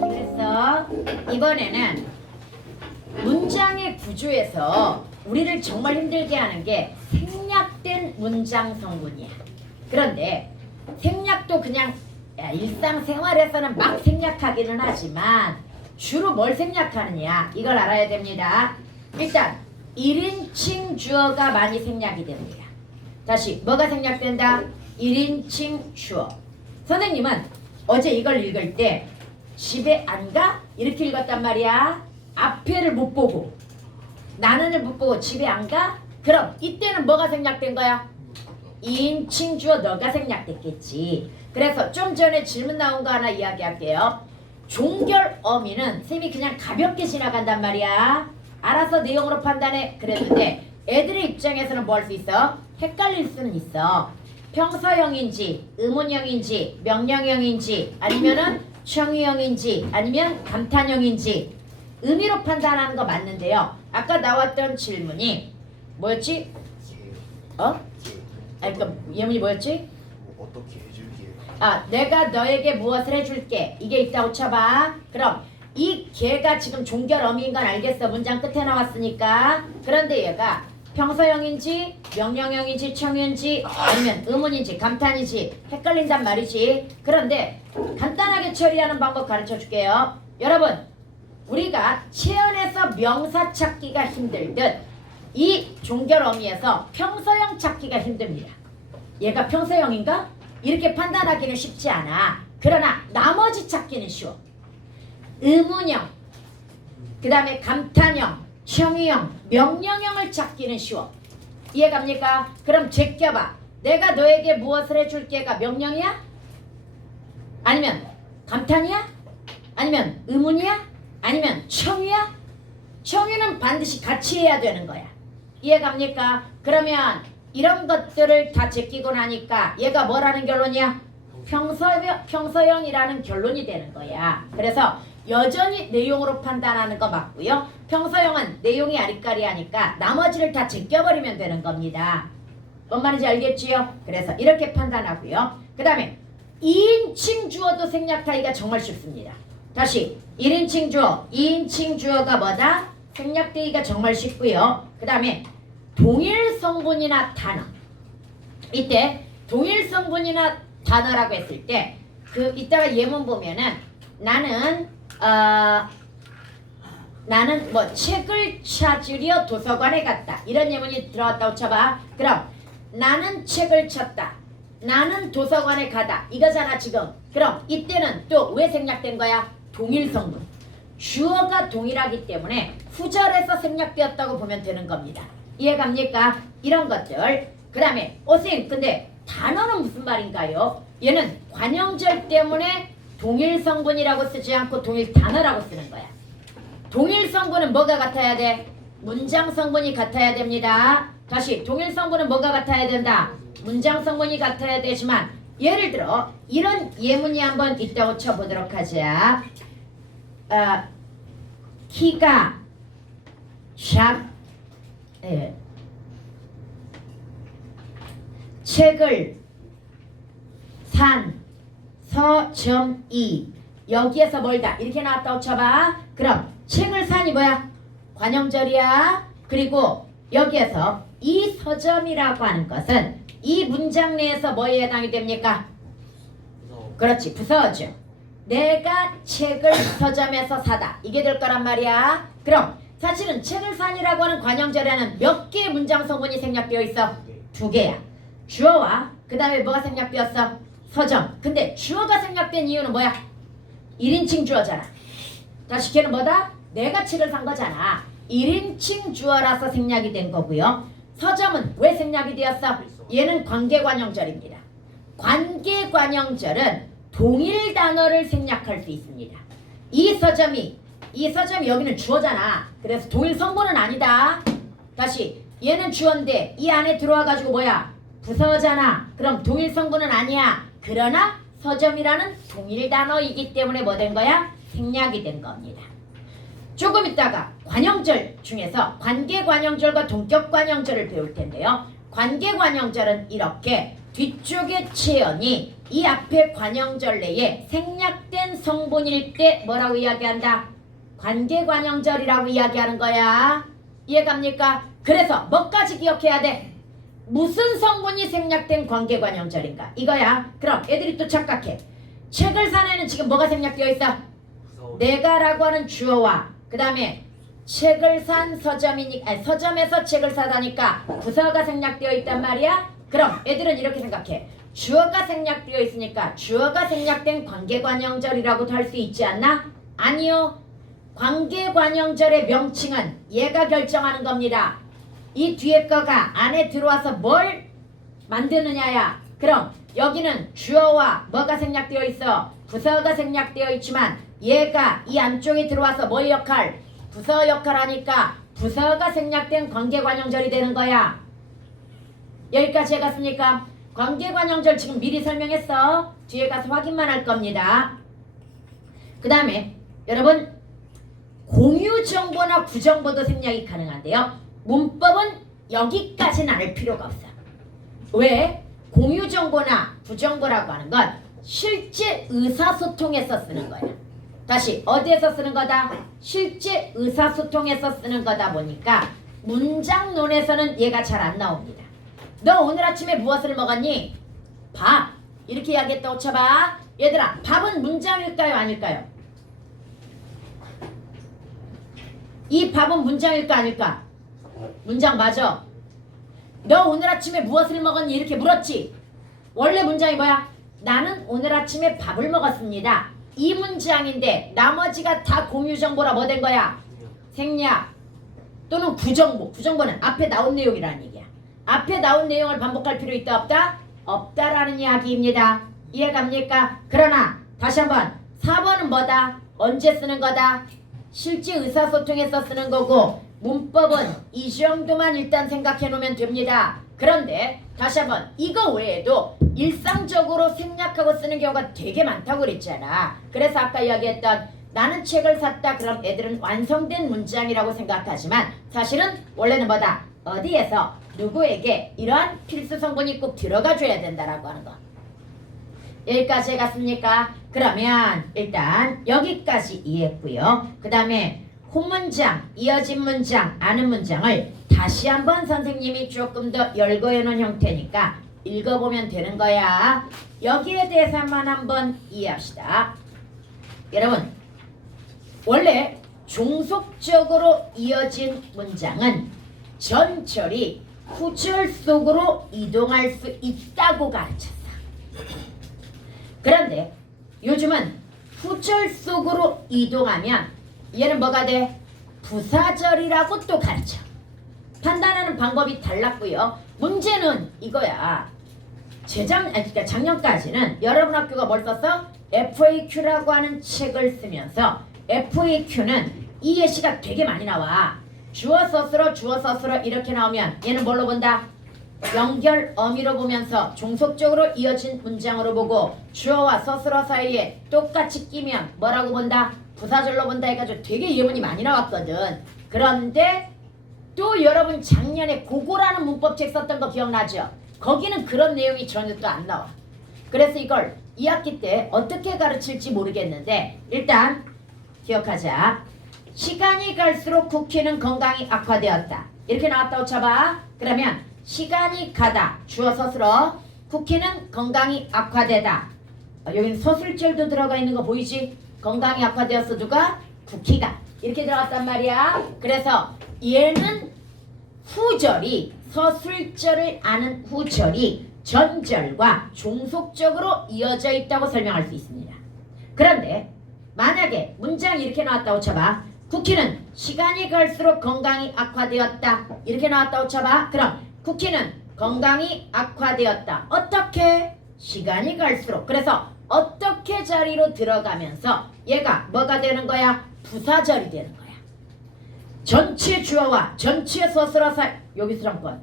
그래서 이번에는 문장의 구조에서 우리를 정말 힘들게 하는 게 생략된 문장 성분이야. 그런데 생략도 그냥 일상생활에서는 막 생략하기는 하지만 주로 뭘 생략하느냐 이걸 알아야 됩니다. 일단 1인칭 주어가 많이 생략이 됩니다. 다시 뭐가 생략된다? 1인칭 주어. 선생님은 어제 이걸 읽을 때 집에 안 가? 이렇게 읽었단 말이야. 앞에를 못 보고 나는을 못 보고 집에 안 가? 그럼 이때는 뭐가 생략된 거야? 2인칭 주어 너가 생략됐겠지. 그래서 좀 전에 질문 나온 거 하나 이야기할게요. 종결 어미는 쌤이 그냥 가볍게 지나간단 말이야. 알아서 내용으로 판단해 그랬는데 애들의 입장에서는 뭐 할 수 있어? 헷갈릴 수는 있어. 평서형인지 의문형인지 명령형인지 아니면은 청유형인지 아니면 감탄형인지 의미로 판단하는 거 맞는데요. 아까 나왔던 질문이 뭐였지? 어? 그러니까 예문이 뭐였지? 어떻게 해줄게요? 내가 너에게 무엇을 해줄게. 이게 있다고 쳐봐. 그럼 이 걔가 지금 종결 어미인 건 알겠어. 문장 끝에 나왔으니까. 그런데 얘가 평서형인지 명령형인지 청유인지 아니면 의문인지 감탄인지 헷갈린단 말이지. 그런데 간단하게 처리하는 방법 가르쳐 줄게요. 여러분 우리가 체언에서 명사 찾기가 힘들듯 이 종결 어미에서 평서형 찾기가 힘듭니다. 얘가 평서형인가? 이렇게 판단하기는 쉽지 않아. 그러나 나머지 찾기는 쉬워. 의문형, 그 다음에 감탄형, 청유형, 명령형을 찾기는 쉬워. 이해갑니까? 그럼 제껴봐. 내가 너에게 무엇을 해줄게가 명령이야? 아니면 감탄이야? 아니면 의문이야? 아니면 청유야? 청유는 반드시 같이 해야 되는 거야. 이해갑니까? 그러면 이런 것들을 다 제끼고 나니까 얘가 뭐라는 결론이야? 평서형이라는 결론이 되는 거야. 그래서 여전히 내용으로 판단하는 거 맞고요. 평서형은 내용이 아리까리하니까 나머지를 다 제껴버리면 되는 겁니다. 뭔 말인지 알겠지요? 그래서 이렇게 판단하고요. 그 다음에 2인칭 주어도 생략하기가 정말 쉽습니다. 다시 1인칭 주어, 2인칭 주어가 뭐다? 생략되기가 정말 쉽고요. 그 다음에 동일 성분이나 단어. 이때 동일 성분이나 단어라고 했을 때 이따가 예문 보면은 나는 뭐 책을 찾으려 도서관에 갔다. 이런 예문이 들어왔다고 쳐봐. 그럼 나는 책을 찾다. 나는 도서관에 가다. 이거잖아 지금. 그럼 이때는 또 왜 생략된 거야? 동일 성분. 주어가 동일하기 때문에 후절에서 생략되었다고 보면 되는 겁니다. 이해갑니까? 이런 것들. 그 다음에 쌤 근데 단어는 무슨 말인가요? 얘는 관형절 때문에 동일 성분이라고 쓰지 않고 동일 단어라고 쓰는 거야. 동일 성분은 뭐가 같아야 돼? 문장 성분이 같아야 됩니다. 다시 동일 성분은 뭐가 같아야 된다? 문장 성분이 같아야 되지만 예를 들어 이런 예문이 한번 있다고 쳐보도록 하자. 키가 책을 산 서점이 여기에서 멀다 이렇게 나왔다고 쳐봐. 그럼 책을 산이 뭐야? 관형절이야. 그리고 여기에서 이 서점이라고 하는 것은 이 문장 내에서 뭐에 해당이 됩니까? 그렇지, 부서죠. 내가 책을 서점에서 사다 이게 될 거란 말이야. 그럼 사실은 책을 산이라고 하는 관형절에는 몇 개의 문장 성분이 생략되어 있어? 2개야. 주어와 그 다음에 뭐가 생략되었어? 서점. 근데 주어가 생략된 이유는 뭐야? 1인칭 주어잖아. 다시 걔는 뭐다? 내가 책을 산 거잖아. 1인칭 주어라서 생략이 된 거고요. 서점은 왜 생략이 되었어? 얘는 관계관형절입니다. 관계관형절은 동일 단어를 생략할 수 있습니다. 이 서점이 여기는 주어잖아. 그래서 동일 성분은 아니다. 다시 얘는 주어인데 이 안에 들어와가지고 뭐야? 부서잖아. 그럼 동일 성분은 아니야. 그러나 서점이라는 동일 단어이기 때문에 뭐 된 거야? 생략이 된 겁니다. 조금 있다가 관형절 중에서 관계관형절과 동격관형절을 배울 텐데요. 관계관형절은 이렇게 뒤쪽의 체연이 이 앞에 관형절 내에 생략된 성분일 때 뭐라고 이야기한다? 관계관형절이라고 이야기하는 거야. 이해갑니까? 그래서 뭐까지 기억해야 돼? 무슨 성분이 생략된 관계관형절인가? 이거야. 그럼 애들이 또 착각해. 책을 산에는 지금 뭐가 생략되어 있어? 내가라고 하는 주어와 그 다음에 책을 산 서점이니까 아니, 서점에서 책을 사다니까 부서가 생략되어 있단 말이야. 그럼 애들은 이렇게 생각해. 주어가 생략되어 있으니까 주어가 생략된 관계관형절이라고도 할 수 있지 않나? 아니요. 관계관형절의 명칭은 얘가 결정하는 겁니다. 이 뒤에 거가 안에 들어와서 뭘 만드느냐야. 그럼 여기는 주어와 뭐가 생략되어 있어? 부서가 생략되어 있지만 얘가 이 안쪽에 들어와서 뭐의 역할? 부서 역할 하니까 부서가 생략된 관계관형절이 되는 거야. 여기까지 해갔습니까? 관계관형절 지금 미리 설명했어. 뒤에 가서 확인만 할 겁니다. 그 다음에 여러분 공유정보나 부정보도 생략이 가능한데요. 문법은 여기까지는 알 필요가 없어. 왜? 공유정보나 부정보라고 하는 건 실제 의사소통에서 쓰는 거야. 다시 어디에서 쓰는 거다? 실제 의사소통에서 쓰는 거다 보니까 문장론에서는 얘가 잘 안 나옵니다. 너 오늘 아침에 무엇을 먹었니? 밥. 이렇게 이야기했다고 쳐봐. 얘들아, 밥은 문장일까요? 아닐까요? 이 밥은 문장일까? 아닐까? 문장 맞아. 너 오늘 아침에 무엇을 먹었니? 이렇게 물었지. 원래 문장이 뭐야? 나는 오늘 아침에 밥을 먹었습니다. 이 문장인데 나머지가 다 공유정보라 뭐 된 거야? 생략 또는 부정보. 부정보는 앞에 나온 내용이라는 얘기야. 앞에 나온 내용을 반복할 필요 있다 없다? 없다라는 이야기입니다. 이해갑니까? 그러나 다시 한번 4번은 뭐다? 언제 쓰는 거다? 실제 의사소통에서 쓰는 거고 문법은 이 정도만 일단 생각해 놓으면 됩니다. 그런데 다시 한번 이거 외에도 일상적으로 생략하고 쓰는 경우가 되게 많다고 그랬잖아. 그래서 아까 이야기했던 나는 책을 샀다. 그럼 애들은 완성된 문장이라고 생각하지만 사실은 원래는 뭐다? 어디에서 누구에게 이러한 필수 성분이 꼭 들어가줘야 된다라고 하는 거. 여기까지 해갔습니까? 그러면 일단 여기까지 이해했고요. 그 다음에 홈문장, 이어진 문장, 아는 문장을 다시 한번 선생님이 조금 더 열거해 놓은 형태니까 읽어보면 되는 거야. 여기에 대해서만 한번 이해합시다. 여러분, 원래 종속적으로 이어진 문장은 전철이 후절 속으로 이동할 수 있다고 가르쳤어. 그런데 요즘은 후절 속으로 이동하면 얘는 뭐가 돼? 부사절이라고 또 가르쳐. 판단하는 방법이 달랐고요. 문제는 이거야. 그러니까 작년까지는 여러분 학교가 뭘 썼어? FAQ라고 하는 책을 쓰면서 FAQ는 이 예시가 되게 많이 나와. 주어 서술어 이렇게 나오면 얘는 뭘로 본다? 연결 어미로 보면서 종속적으로 이어진 문장으로 보고 주어와 서술어 사이에 똑같이 끼면 뭐라고 본다? 부사절로 본다 해가지고 되게 예문이 많이 나왔거든. 그런데 또 여러분 작년에 고고라는 문법책 썼던 거 기억나죠? 거기는 그런 내용이 전혀 또 안 나와. 그래서 이걸 2학기 때 어떻게 가르칠지 모르겠는데 일단 기억하자. 시간이 갈수록 쿠키는 건강이 악화되었다. 이렇게 나왔다고 쳐봐. 그러면 시간이 가다 주어 서술어 쿠키는 건강이 악화되다. 여기는 서술절도 들어가 있는 거 보이지? 건강이 악화되었어. 누가? 쿠키가. 이렇게 들어갔단 말이야. 그래서 얘는 후절이 서술절을 아는 후절이 전절과 종속적으로 이어져 있다고 설명할 수 있습니다. 그런데 만약에 문장이 이렇게 나왔다고 쳐봐. 쿠키는 시간이 갈수록 건강이 악화되었다. 이렇게 나왔다고 쳐봐. 그럼 쿠키는 건강이 악화되었다. 어떻게? 시간이 갈수록. 그래서 어떻게 자리로 들어가면서 얘가 뭐가 되는 거야? 부사절이 되는 거야. 전체 주어와 전체 서술어 사이 여기서 잠깐.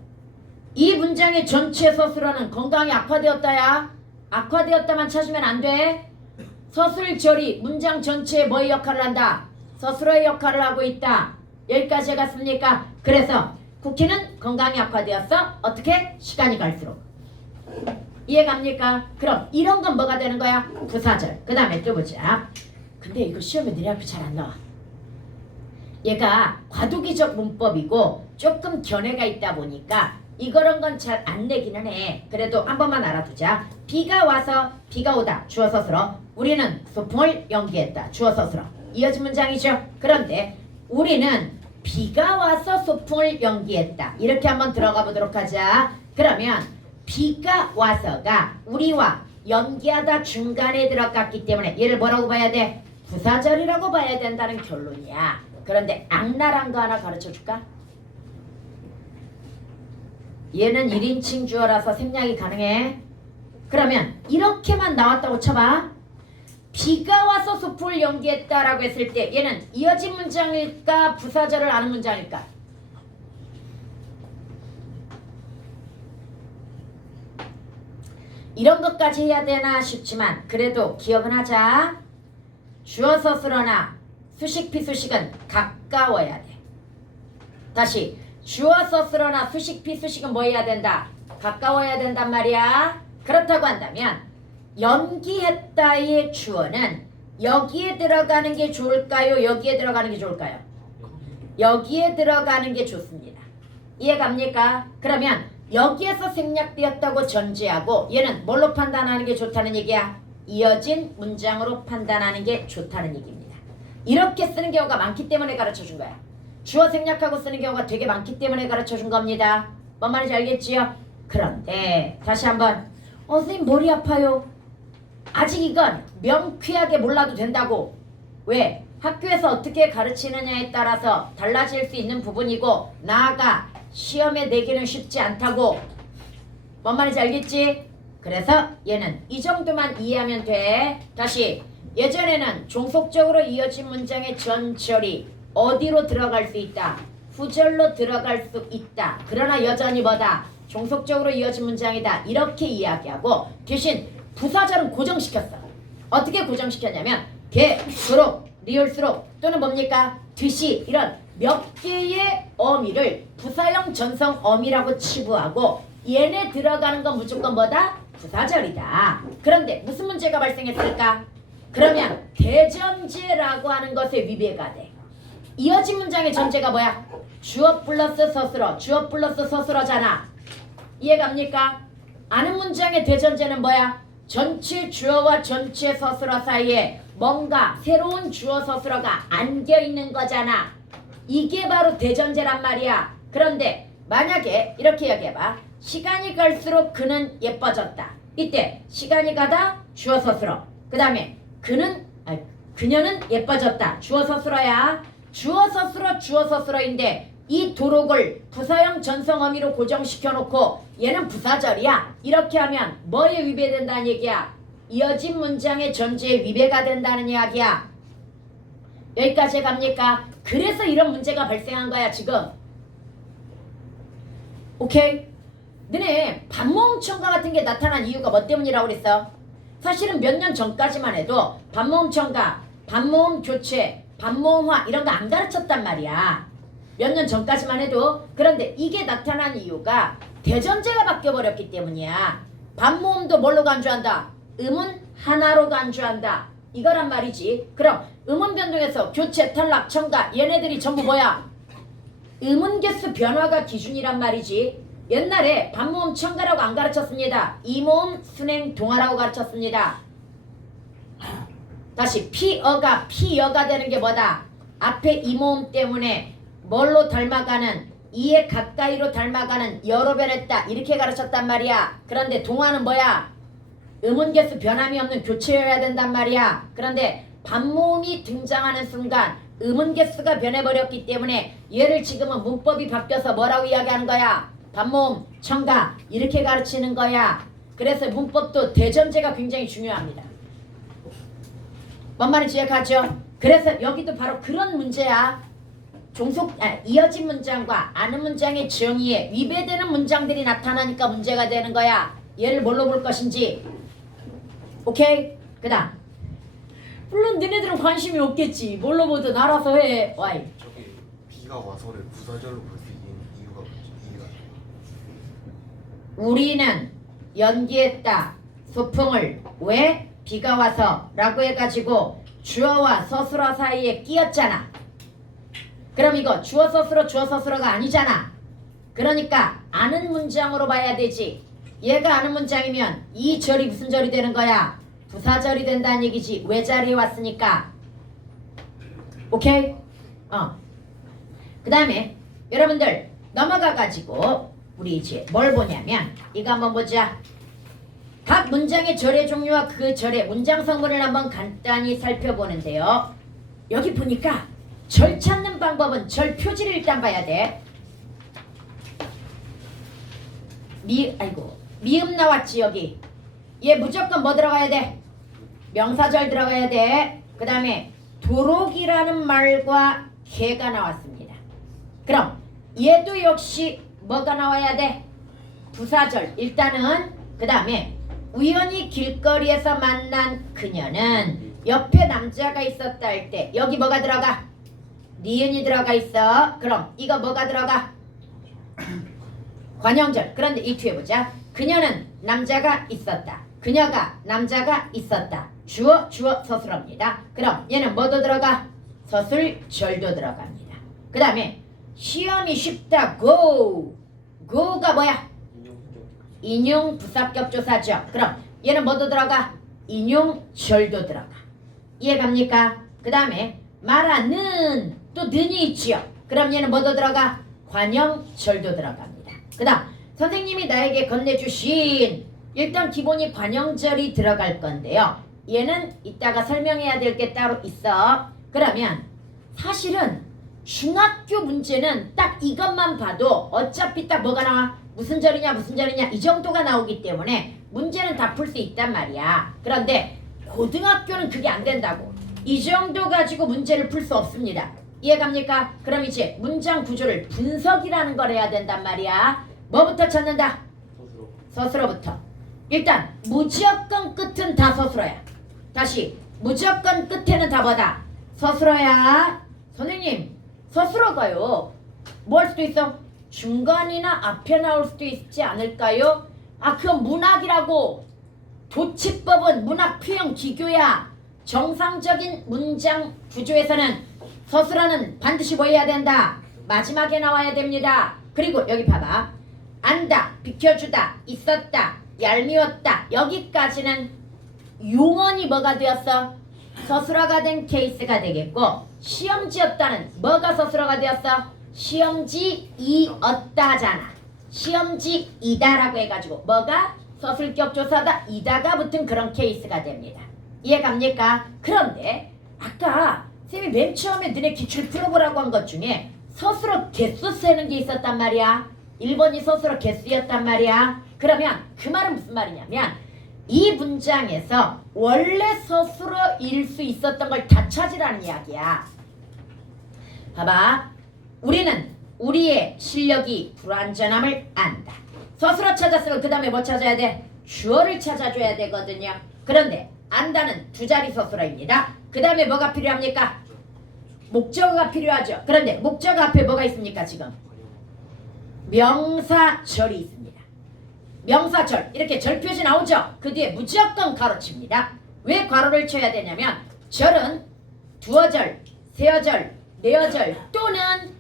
이 문장의 전체 서술어는 건강이 악화되었다야. 악화되었다만 찾으면 안 돼. 서술절이 문장 전체에 뭐의 역할을 한다? 서술어의 역할을 하고 있다. 여기까지 해갔습니까? 그래서 쿠키는 건강이 악화되었어. 어떻게? 시간이 갈수록. 이해갑니까? 그럼 이런 건 뭐가 되는 거야? 부사절. 그 다음에 또 보자. 근데 이거 시험에 내 앞에 잘 안 나와. 얘가 과도기적 문법이고 조금 견해가 있다 보니까 이런 건 잘 안 내기는 해. 그래도 한 번만 알아두자. 비가 와서 비가 오다 주어 서술어. 우리는 소풍을 연기했다 주어 서술어. 이어진 문장이죠. 그런데 우리는 비가 와서 소풍을 연기했다. 이렇게 한번 들어가 보도록 하자. 그러면 비가 와서가 우리와 연기하다 중간에 들어갔기 때문에 얘를 뭐라고 봐야 돼? 부사절이라고 봐야 된다는 결론이야. 그런데 악랄한 거 하나 가르쳐 줄까? 얘는 1인칭 주어라서 생략이 가능해. 그러면 이렇게만 나왔다고 쳐봐. 비가 와서 소풍을 연기했다라고 했을 때 얘는 이어진 문장일까? 부사절을 아는 문장일까? 이런 것까지 해야 되나 싶지만 그래도 기억은 하자. 주어 서술어나 수식 비수식은 가까워야 돼. 다시 주어 서술어나 수식 비수식은 뭐 해야 된다? 가까워야 된단 말이야. 그렇다고 한다면 연기했다의 주어는 여기에 들어가는 게 좋을까요? 여기에 들어가는 게 좋을까요? 여기에 들어가는 게 좋습니다. 이해갑니까? 그러면 여기에서 생략되었다고 전제하고 얘는 뭘로 판단하는 게 좋다는 얘기야? 이어진 문장으로 판단하는 게 좋다는 얘기입니다. 이렇게 쓰는 경우가 많기 때문에 가르쳐준 거야. 주어 생략하고 쓰는 경우가 되게 많기 때문에 가르쳐준 겁니다. 뭔 말인지 알겠지요? 그런데 다시 한번 선생님 머리 아파요. 아직 이건 명쾌하게 몰라도 된다고. 왜? 학교에서 어떻게 가르치느냐에 따라서 달라질 수 있는 부분이고 나아가 시험에 내기는 쉽지 않다고. 뭔 말인지 알겠지? 그래서 얘는 이 정도만 이해하면 돼. 다시 예전에는 종속적으로 이어진 문장의 전절이 어디로 들어갈 수 있다? 후절로 들어갈 수 있다. 그러나 여전히 뭐다? 종속적으로 이어진 문장이다. 이렇게 이야기하고 대신 부사절은 고정시켰어. 어떻게 고정시켰냐면 개, 수록, 리을수록 또는 뭡니까? 드시 이런 몇 개의 어미를 부사형 전성 어미라고 치부하고 얘네 들어가는 건 무조건 뭐다? 부사절이다. 그런데 무슨 문제가 발생했을까? 그러면 대전제라고 하는 것에 위배가 돼. 이어진 문장의 전제가 뭐야? 주어 플러스 서술어, 주어 플러스 서술어잖아. 이해갑니까? 아는 문장의 대전제는 뭐야? 전체 주어와 전체 서술어 사이에 뭔가 새로운 주어 서술어가 안겨있는 거잖아. 이게 바로 대전제란 말이야. 그런데 만약에 이렇게 이야기해봐. 시간이 갈수록 그는 예뻐졌다. 이때 시간이 가다 주어 서술어. 그 다음에 그녀는 예뻐졌다. 주어 서술어야. 주어 서술어 주어 서술어인데 이 도록을 부사형 전성 어미로 고정시켜 놓고 얘는 부사절이야. 이렇게 하면 뭐에 위배된다는 얘기야? 이어진 문장의 전제에 위배가 된다는 이야기야. 여기까지 갑니까? 그래서 이런 문제가 발생한 거야 지금. 오케이? 너네 반모음청가 같은 게 나타난 이유가 뭐 때문이라고 그랬어? 사실은 몇 년 전까지만 해도 반모음청가, 반모음 교체, 반모음화 이런 거 안 가르쳤단 말이야. 몇 년 전까지만 해도. 그런데 이게 나타난 이유가 대전제가 바뀌어버렸기 때문이야. 반모음도 뭘로 간주한다? 음은 하나로 간주한다. 이거란 말이지. 그럼 음운 변동에서 교체, 탈락, 첨가 얘네들이 전부 뭐야? 음운 개수 변화가 기준이란 말이지. 옛날에 반모음 첨가라고 안 가르쳤습니다. 이모음 순행 동화라고 가르쳤습니다. 다시 피어가 피여가 되는 게 뭐다? 앞에 이모음 때문에 뭘로 닮아가는 이에 가까이로 닮아가는 여러 변했다 이렇게 가르쳤단 말이야. 그런데 동화는 뭐야? 음운 개수 변함이 없는 교체여야 된단 말이야. 그런데 반모음이 등장하는 순간 음운 개수가 변해버렸기 때문에 얘를 지금은 문법이 바뀌어서 뭐라고 이야기하는 거야? 반모음, 첨가 이렇게 가르치는 거야. 그래서 문법도 대전제가 굉장히 중요합니다. 뭔 말인지 이해가죠? 그래서 여기도 바로 그런 문제야. 이어진 문장과 아는 문장의 정의에 위배되는 문장들이 나타나니까 문제가 되는 거야. 얘를 뭘로 볼 것인지. 오케이? 그 다음 물론 너네들은 관심이 없겠지. 뭘로 보든 알아서 해. 와이. 저기 비가 와서를 부사절로 볼 수 있는 이유가 뭐지? 이해가 안 돼요. 우리는 연기했다. 소풍을. 왜? 비가 와서 라고 해가지고 주어와 서술어 사이에 끼었잖아. 그럼 이거 주어 서술어가 아니잖아. 그러니까 아는 문장으로 봐야 되지. 얘가 아는 문장이면 이 절이 무슨 절이 되는 거야? 부사절이 된다는 얘기지. 왜 자리에 왔으니까. 오케이? 그 다음에 여러분들 넘어가가지고 우리 이제 뭘 보냐면 이거 한번 보자. 각 문장의 절의 종류와 그 절의 문장 성분을 한번 간단히 살펴보는데요. 여기 보니까 절 찾는 방법은 절 표지를 일단 봐야 돼. 미음 나왔지 여기. 얘 무조건 뭐 들어가야 돼? 명사절 들어가야 돼. 그 다음에 도록이라는 말과 개가 나왔습니다. 그럼 얘도 역시 뭐가 나와야 돼? 부사절. 일단은 그 다음에 우연히 길거리에서 만난 그녀는 옆에 남자가 있었다 할 때 여기 뭐가 들어가? 니은이 들어가 있어. 그럼 이거 뭐가 들어가? 관형절. 그런데 이 뒤에 보자. 그녀는 남자가 있었다. 그녀가 남자가 있었다. 주어 서술어입니다. 그럼 얘는 뭐도 들어가? 서술절도 들어갑니다. 그 다음에 시험이 쉽다. go가 뭐야? 인용 부사격조사죠. 그럼 얘는 뭐도 들어가? 인용절도 들어가. 이해갑니까? 그 다음에 말하는 또 는이 있지요. 그럼 얘는 뭐도 들어가? 관형절도 들어갑니다. 그 다음 선생님이 나에게 건네주신 일단 기본이 관형절이 들어갈 건데요. 얘는 이따가 설명해야 될 게 따로 있어. 그러면 사실은 중학교 문제는 딱 이것만 봐도 어차피 딱 뭐가 나와? 무슨 절이냐 이 정도가 나오기 때문에 문제는 다 풀 수 있단 말이야. 그런데 고등학교는 그게 안 된다고. 이 정도 가지고 문제를 풀 수 없습니다. 이해갑니까? 그럼 이제 문장 구조를 분석이라는 걸 해야 된단 말이야. 뭐부터 찾는다? 서술어부터. 일단 무조건 끝은 다 서술어야. 다시 무조건 끝에는 다 뭐다? 서술어야. 선생님 서술어가요 뭐 할 수도 있어? 중간이나 앞에 나올 수도 있지 않을까요? 그건 문학이라고. 도치법은 문학 표현 기교야. 정상적인 문장 구조에서는 서술어는 반드시 뭐 해야 된다? 마지막에 나와야 됩니다. 그리고 여기 봐봐. 안다, 비켜주다, 있었다, 얄미웠다. 여기까지는 용언이 뭐가 되었어? 서술어가 된 케이스가 되겠고, 시험지였다는 뭐가 서술어가 되었어? 시험지이었다잖아. 시험지이다라고 해가지고 뭐가? 서술격조사다 이다가 붙은 그런 케이스가 됩니다. 이해갑니까? 그런데 아까 쌤이 맨 처음에 너네 기출 풀어보라고 한 것 중에 서술어 개수 세는 게 있었단 말이야. 1번이 서술어 개수였단 말이야. 그러면 그 말은 무슨 말이냐면 이 문장에서 원래 서술어일 수 있었던 걸 다 찾으라는 이야기야. 봐봐. 우리는 우리의 실력이 불완전함을 안다. 서술어 찾았으면 그 다음에 뭐 찾아야 돼? 주어를 찾아줘야 되거든요. 그런데 안다는 두 자리 서술어입니다. 그 다음에 뭐가 필요합니까? 목적어가 필요하죠. 그런데 목적어 앞에 뭐가 있습니까 지금? 명사절이 있습니다. 명사절 이렇게 절 표시 나오죠. 그 뒤에 무조건 가로칩니다. 왜 가로를 쳐야 되냐면 절은 두어절, 세어절, 네어절 또는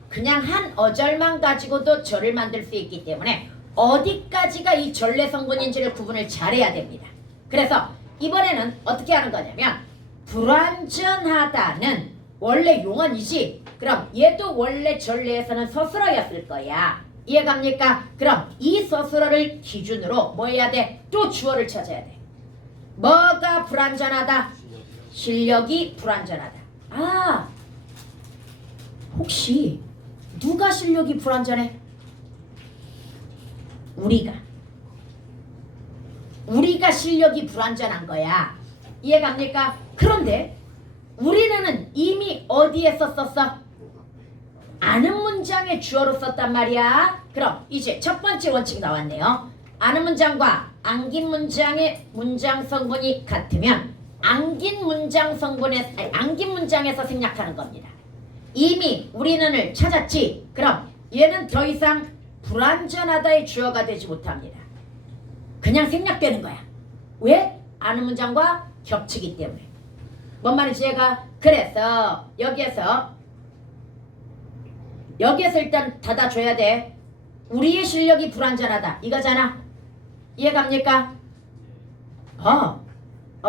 그냥 한 어절만 가지고도 절을 만들 수 있기 때문에 어디까지가 이 전래 성분인지를 구분을 잘해야 됩니다. 그래서 이번에는 어떻게 하는 거냐면 불완전하다는 원래 용언이지. 그럼 얘도 원래 전래에서는 서술어였을 거야. 이해갑니까? 그럼 이 서술어를 기준으로 뭐 해야 돼? 또 주어를 찾아야 돼. 뭐가 불완전하다? 실력이 불완전하다. 혹시 누가 실력이 불완전해? 우리가 실력이 불완전한 거야. 이해갑니까? 그런데 우리는 이미 어디에 썼었어? 아는 문장의 주어로 썼단 말이야. 그럼 이제 첫 번째 원칙 나왔네요. 아는 문장과 안긴 문장의 문장 성분이 같으면 안긴 문장에서 생략하는 겁니다. 이미 우리는을 찾았지. 그럼 얘는 더 이상 불완전하다의 주어가 되지 못합니다. 그냥 생략되는 거야. 왜? 아는 문장과 겹치기 때문에. 뭔 말인지 얘가 그래서 여기에서 일단 닫아줘야 돼. 우리의 실력이 불완전하다 이거잖아. 이해갑니까?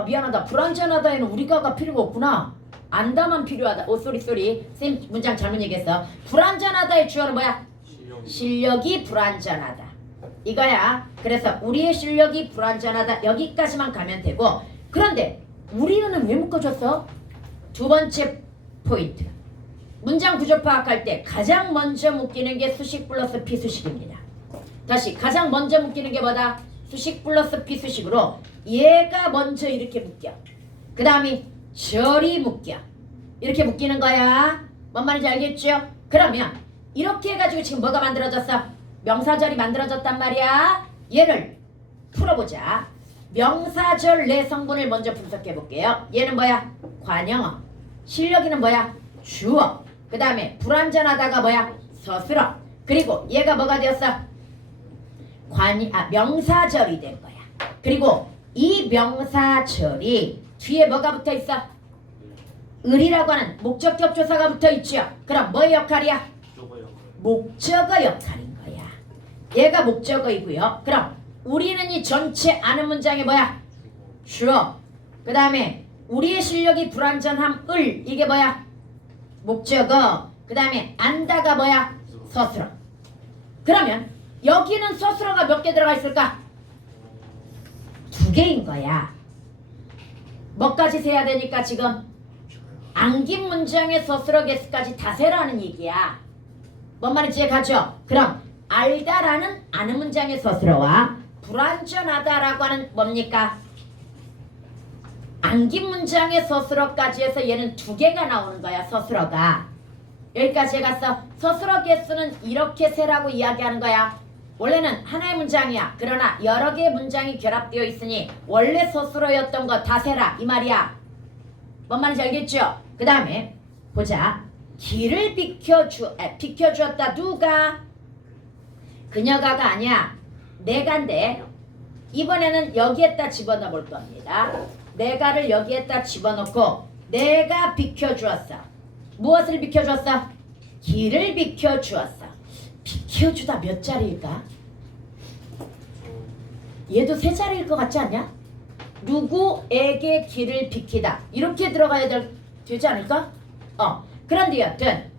미안하다. 불완전하다에는 우리가가 필요가 없구나. 안다만 필요하다. 쏘리. 쌤 문장 잘못 얘기했어. 불완전하다의 주어는 뭐야? 실력이 불완전하다 이거야. 그래서 우리의 실력이 불완전하다 여기까지만 가면 되고, 그런데 우리는 왜 묶어줬어? 두 번째 포인트. 문장 구조 파악할 때 가장 먼저 묶이는 게 수식 플러스 비수식입니다. 다시 가장 먼저 묶이는 게 뭐다? 수식 플러스 비수식으로 얘가 먼저 이렇게 묶여. 그 다음에 절이 묶여. 이렇게 묶이는 거야. 뭔 말인지 알겠죠? 그러면 이렇게 해가지고 지금 뭐가 만들어졌어? 명사절이 만들어졌단 말이야. 얘를 풀어보자. 명사절 내 성분을 먼저 분석해 볼게요. 얘는 뭐야? 관형어. 실력이는 뭐야? 주어. 그 다음에 불완전하다가 뭐야? 서술어. 그리고 얘가 뭐가 되었어? 명사절이 된 거야. 그리고 이 명사절이 뒤에 뭐가 붙어 있어? 을이라고 하는 목적격 조사가 붙어 있죠. 그럼 뭐의 역할이야? 목적어 역할인 거야. 얘가 목적어이고요. 그럼 우리는 이 전체 아는 문장이 뭐야? 주어. 그 다음에 우리의 실력이 불완전함 을 이게 뭐야? 목적어. 그 다음에 안다가 뭐야? 서술어. 그러면 여기는 서술어가 몇 개 들어가 있을까? 2개인 거야. 뭐까지 세야 되니까 지금? 안긴 문장의 서술어 개수까지 다 세라는 얘기야. 뭔 말인지 이해가죠? 그럼 알다라는 아는 문장의 서술어와 불완전하다라고 하는 뭡니까? 안긴 문장의 서술어까지 해서 얘는 2개가 나오는 거야. 서술어가. 여기까지 해갔어. 서술어 개수는 이렇게 세라고 이야기하는 거야. 원래는 하나의 문장이야. 그러나 여러 개의 문장이 결합되어 있으니 원래 서술어였던 거 다 세라 이 말이야. 뭔 말인지 알겠죠? 그 다음에 보자. 길을 비켜주었다. 누가? 그녀가가 아니야. 내가인데 이번에는 여기에다 집어넣어 볼 겁니다. 내가를 여기에다 집어넣고 내가 비켜주었어. 무엇을 비켜주었어? 길을 비켜주었어. 비켜주다 몇 자리일까? 얘도 3자리일 것 같지 않냐? 누구에게 길을 비키다 이렇게 들어가야 되지 않을까? 그런데 여튼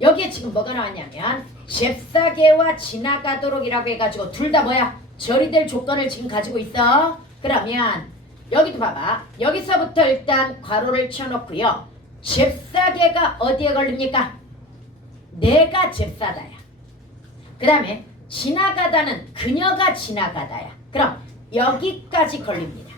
여기에 지금 뭐가 나왔냐면 잽싸게와 지나가도록 이라고 해가지고 둘 다 뭐야? 절이 될 조건을 지금 가지고 있어. 그러면 여기도 봐봐. 여기서부터 일단 괄호를 쳐놓고요. 잽싸게가 어디에 걸립니까? 내가 잽싸다야. 그 다음에 지나가다는 그녀가 지나가다야. 그럼 여기까지 걸립니다.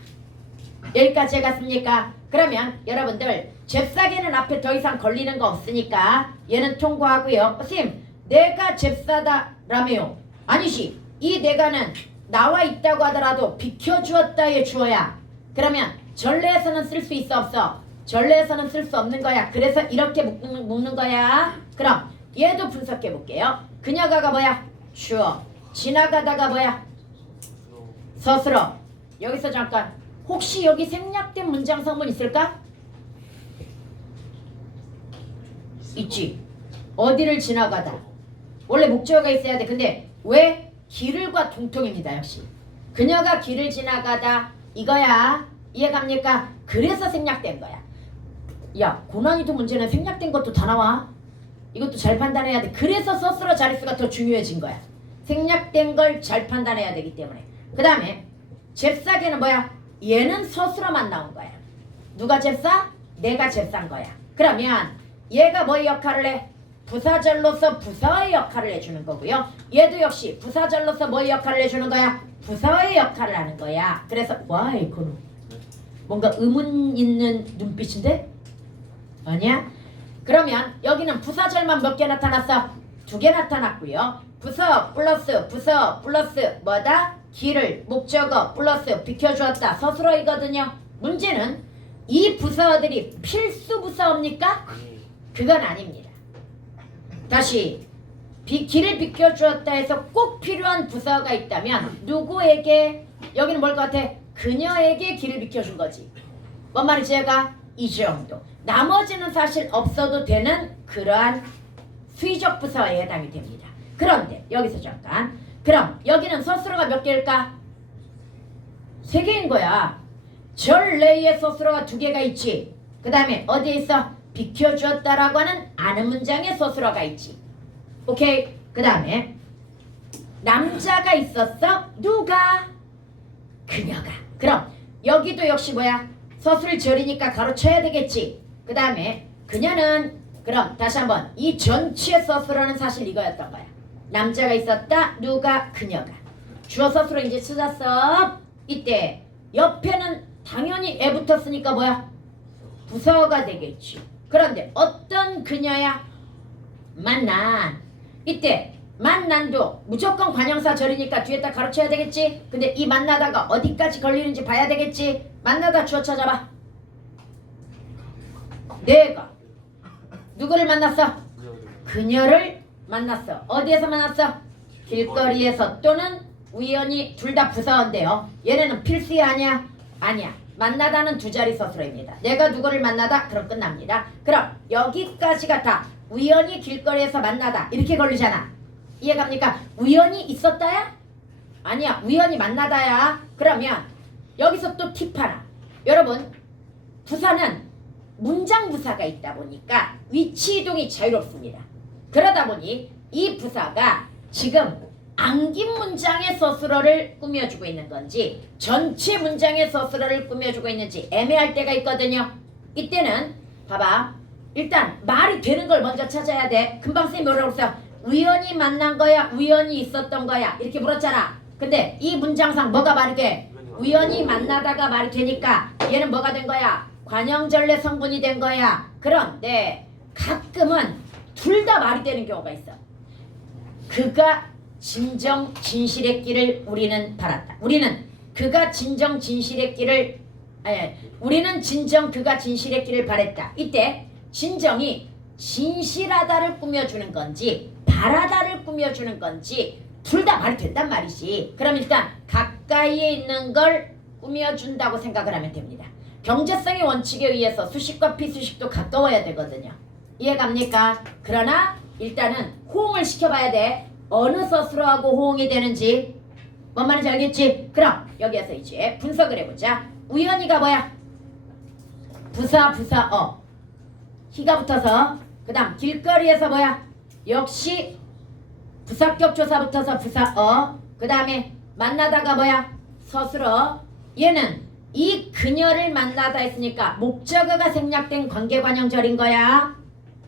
여기까지 해갔습니까? 그러면 여러분들 잽싸게는 앞에 더 이상 걸리는 거 없으니까 얘는 통과하고요. 선생님 내가 잽싸다라며요. 아니지. 이 내가는 나와 있다고 하더라도 비켜주었다의 주어야. 그러면 전례에서는 쓸 수 있어 없어? 전례에서는 쓸 수 없는 거야. 그래서 이렇게 묶는 거야. 그럼 얘도 분석해 볼게요. 그녀가가 뭐야? 주어. 지나가다가 뭐야? 서술어. 여기서 잠깐 혹시 여기 생략된 문장 성분 있을까? 있지. 어디를 지나가다. 원래 목적어가 있어야 돼. 근데 왜? 길을과 동통입니다. 역시. 그녀가 길을 지나가다 이거야. 이해갑니까? 그래서 생략된 거야. 야, 고난이도 문제는 생략된 것도 다 나와. 이것도 잘 판단해야 돼. 그래서 서술어 자릿수가 더 중요해진 거야. 생략된 걸 잘 판단해야 되기 때문에. 그 다음에 잽싸게는 뭐야? 얘는 서술어만 나온 거야. 누가 잽싸? 내가 잽싼 거야. 그러면 얘가 뭐의 역할을 해? 부사절로서 부사의 역할을 해주는 거고요. 얘도 역시 부사절로서 뭐의 역할을 해주는 거야? 부사의 역할을 하는 거야. 그래서 와 이거는 뭔가 의문 있는 눈빛인데? 아니야? 그러면 여기는 부사절만 몇 개 나타났어? 2개 나타났고요. 부사 플러스 뭐다? 길을 목적어 플러스 비켜주었다. 서술어이거든요. 문제는 이 부사어들이 필수 부사어입니까? 그건 아닙니다. 다시 길을 비켜주었다 해서 꼭 필요한 부사어가 있다면 누구에게? 여기는 뭘 것 같아? 그녀에게 길을 비켜준 거지. 뭔 말이지 얘가? 이 정도. 나머지는 사실 없어도 되는 그러한 수의적 부사에 해당이 됩니다. 그런데 여기서 잠깐. 그럼 여기는 서술어가 몇 개일까? 3개인 거야. 전래의 서술어가 2개가 있지. 그 다음에 어디에 있어? 비켜주었다라고 하는 아는 문장의 서술어가 있지. 오케이. 그 다음에 남자가 있었어. 누가? 그녀가. 그럼 여기도 역시 뭐야? 서술절이니까 가로쳐야 되겠지. 그 다음에 그녀는 그럼 다시 한번 이 전치의 서술어는 사실 이거였던 거야. 남자가 있었다. 누가? 그녀가. 주어 서술어 이제 찾았어. 이때 옆에는 당연히 애 붙었으니까 뭐야? 부서가 되겠지. 그런데 어떤 그녀야? 만난. 이때 만난도 무조건 관형사 절이니까 뒤에다 가로쳐야 되겠지. 근데 이 만나다가 어디까지 걸리는지 봐야 되겠지. 만나다 주어 찾아봐. 내가 누구를 만났어? 그녀를 만났어. 어디에서 만났어? 길거리에서 또는 우연히 둘 다 부사어인데요. 얘네는 필수야 아니야? 아니야. 만나다는 2자리 서술어입니다. 내가 누구를 만나다? 그럼 끝납니다. 그럼 여기까지가 다 우연히 길거리에서 만나다 이렇게 걸리잖아. 이해갑니까? 우연히 있었다야? 아니야. 우연히 만나다야. 그러면 여기서 또 팁 하나. 여러분 부사는 문장 부사가 있다 보니까 위치 이동이 자유롭습니다. 그러다 보니 이 부사가 지금 안긴 문장의 서술어를 꾸며주고 있는 건지 전체 문장의 서술어를 꾸며주고 있는지 애매할 때가 있거든요. 이때는 봐봐. 일단 말이 되는 걸 먼저 찾아야 돼. 금방 쌤이 뭐라고 했어? 우연히 만난 거야? 우연히 있었던 거야? 이렇게 물었잖아. 근데 이 문장상 뭐가 말이 돼? 우연히 만나다가 말이 되니까 얘는 뭐가 된 거야? 관형절래 성분이 된 거야. 그런데 가끔은 둘 다 말이 되는 경우가 있어. 그가 진정 진실했기를 우리는 바랐다. 우리는 그가 진정 진실했기를 우리는 진정 그가 진실했기를 바랬다. 이때 진정이 진실하다를 꾸며주는 건지 바라다를 꾸며주는 건지 둘 다 말이 된단 말이지. 그럼 일단 가까이에 있는 걸 꾸며준다고 생각을 하면 됩니다. 경제성의 원칙에 의해서 수식과 피수식도 가까워야 되거든요. 이해갑니까? 그러나 일단은 호응을 시켜봐야 돼. 어느 서술어하고 호응이 되는지. 뭔 말인지 알겠지? 그럼 여기에서 이제 분석을 해보자. 우연히가 뭐야? 부사어. 희가 붙어서 그 다음 길거리에서 뭐야? 역시 부사격 조사 붙어서 부사어. 그 다음에 만나다가 뭐야? 서술어. 얘는 이 그녀를 만나다 했으니까 목적어가 생략된 관계관형절인 거야.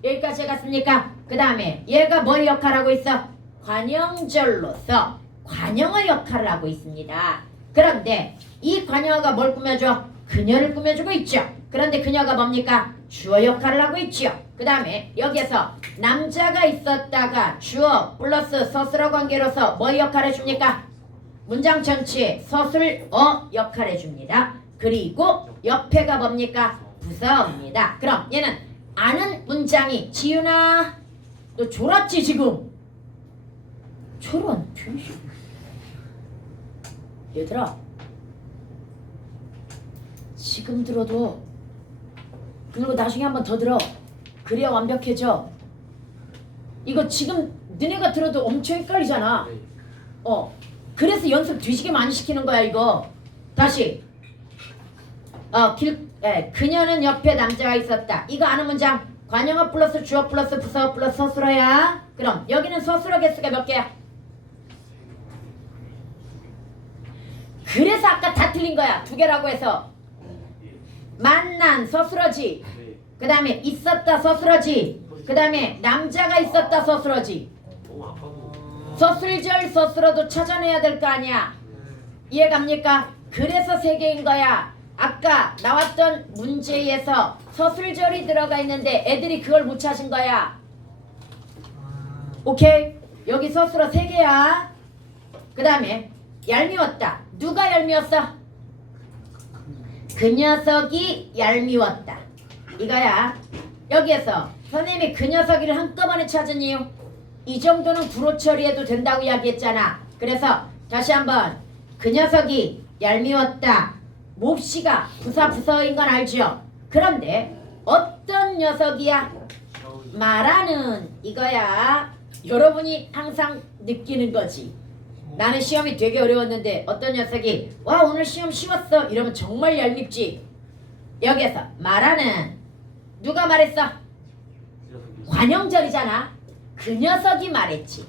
여기까지 갔습니까? 그 다음에 얘가 뭐 역할을 하고 있어? 관형절로서 관형어 역할을 하고 있습니다. 그런데 이 관형어가 뭘 꾸며줘? 그녀를 꾸며주고 있죠. 그런데 그녀가 뭡니까? 주어 역할을 하고 있죠. 그 다음에 여기에서 남자가 있었다가 주어 플러스 서술어 관계로서 뭐 역할을 해줍니까? 문장 전체에 서술어 역할을 해줍니다. 그리고 옆에가 뭡니까? 부사어입니다. 그럼 얘는 아는 문장이 지윤아 너 졸았지 지금? 저런 뒤지. 얘들아 지금 들어도 그리고 나중에 한번 더 들어. 그래야 완벽해져. 이거 지금 너네가 들어도 엄청 헷갈리잖아. 그래서 연습 뒤지게 많이 시키는 거야 이거. 다시 그녀는 옆에 남자가 있었다. 이거 아는 문장 관형어 플러스 주어 플러스 부사어 플러스 서술어야. 그럼 여기는 서술어 개수가 몇 개야? 그래서 아까 다 틀린 거야. 2개라고 해서 만난 서술어지. 그 다음에 있었다 서술어지. 그 다음에 남자가 있었다 서술어지. 서술절 서술어도 찾아내야 될 거 아니야. 이해갑니까? 그래서 3개인 거야. 아까 나왔던 문제에서 서술절이 들어가 있는데 애들이 그걸 못 찾은 거야. 오케이? 여기 서술어 3개야. 그 다음에 얄미웠다. 누가 얄미웠어? 그 녀석이 얄미웠다. 이거야. 여기에서 선생님이 그 녀석이를 한꺼번에 찾은 이유, 이 정도는 구로 처리해도 된다고 이야기했잖아. 그래서 다시 한번 그 녀석이 얄미웠다. 몹시가 부사부서인 건 알죠? 그런데 어떤 녀석이야? 말하는 이거야. 여러분이 항상 느끼는 거지. 나는 시험이 되게 어려웠는데 어떤 녀석이 와 오늘 시험 쉬웠어 이러면 정말 얄밉지. 여기에서 말하는 누가 말했어? 관형절이잖아. 그 녀석이 말했지.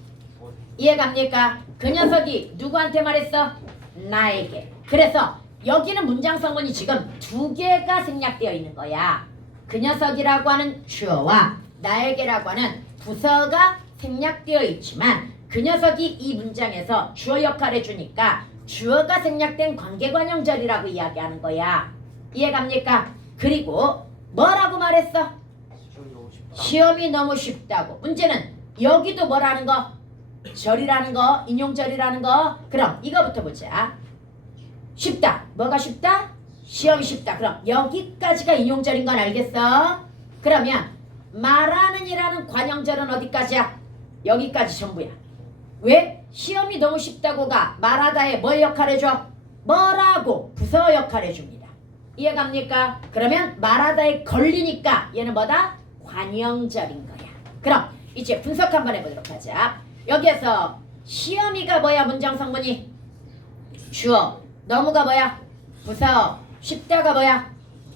이해갑니까? 그 녀석이 누구한테 말했어? 나에게. 그래서 여기는 문장 성분이 지금 두 개가 생략되어 있는 거야. 그 녀석이라고 하는 주어와 나에게라고 하는 부서가 생략되어 있지만 그 녀석이 이 문장에서 주어 역할을 해주니까 주어가 생략된 관계관형절이라고 이야기하는 거야. 이해갑니까? 그리고 뭐라고 말했어? 시험이 너무 쉽다고. 문제는 여기도 뭐라는 거? 절이라는 거, 인용절이라는 거. 그럼 이거부터 보자. 쉽다. 뭐가 쉽다? 시험이 쉽다. 그럼 여기까지가 인용절인 건 알겠어? 그러면 말하는 이라는 관형절은 어디까지야? 여기까지 전부야. 왜? 시험이 너무 쉽다고가 말하다에 뭐 역할 해줘? 뭐라고 부서 역할 해줍니다. 이해갑니까? 그러면 말하다에 걸리니까 얘는 뭐다? 관형절인 거야. 그럼 이제 분석 한번 해보도록 하자. 여기에서 시험이가 뭐야? 문장 성분이 주어, 너무가 뭐야? 부서, 쉽다가 뭐야?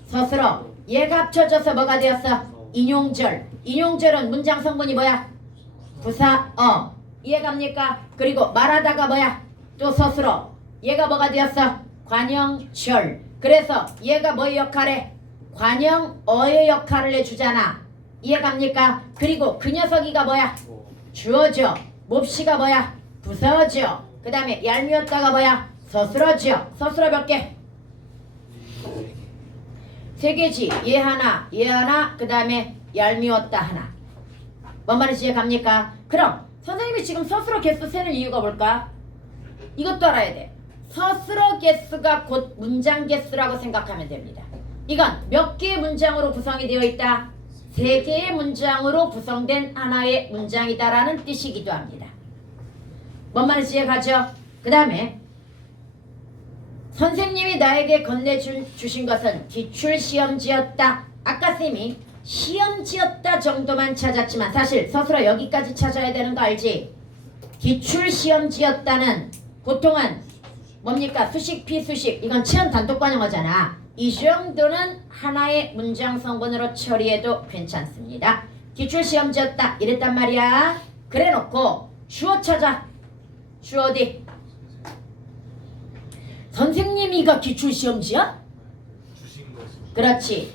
서술어. 얘가 합쳐져서 뭐가 되었어? 인용절. 인용절은 문장 성분이 뭐야? 부사어. 이해갑니까? 그리고 말하다가 뭐야? 또 서술어. 얘가 뭐가 되었어? 관형절. 그래서 얘가 뭐의 역할에? 관형어의 역할을 해주잖아. 이해갑니까? 그리고 그 녀석이가 뭐야? 주어죠. 몹시가 뭐야? 부서죠. 그 다음에 얄미웠다가 뭐야? 서술어죠. 서술어 몇 개? 세 개지. 얘 하나, 얘 하나, 그 다음에 얄미웠다 하나. 뭔 말인지 이해갑니까? 그럼 선생님이 지금 서술어 개수 세는 이유가 뭘까? 이것도 알아야 돼. 서술어 개수가 곧 문장 개수라고 생각하면 됩니다. 이건 몇 개의 문장으로 구성이 되어 있다? 세 개의 문장으로 구성된 하나의 문장이다라는 뜻이기도 합니다. 뭔 말인지 이해가죠? 그 다음에 선생님이 나에게 건네주신 것은 기출시험지였다. 아까 쌤이 시험지였다 정도만 찾았지만 사실 서술어 여기까지 찾아야 되는 거 알지? 기출시험지였다는 보통은 뭡니까? 수식, 피수식. 이건 치연 단독관용어잖아. 이 정도는 하나의 문장 성분으로 처리해도 괜찮습니다. 기출시험지였다 이랬단 말이야. 그래놓고 주어 찾아. 주어 어디? 선생님이가 기출시험지야? 그렇지.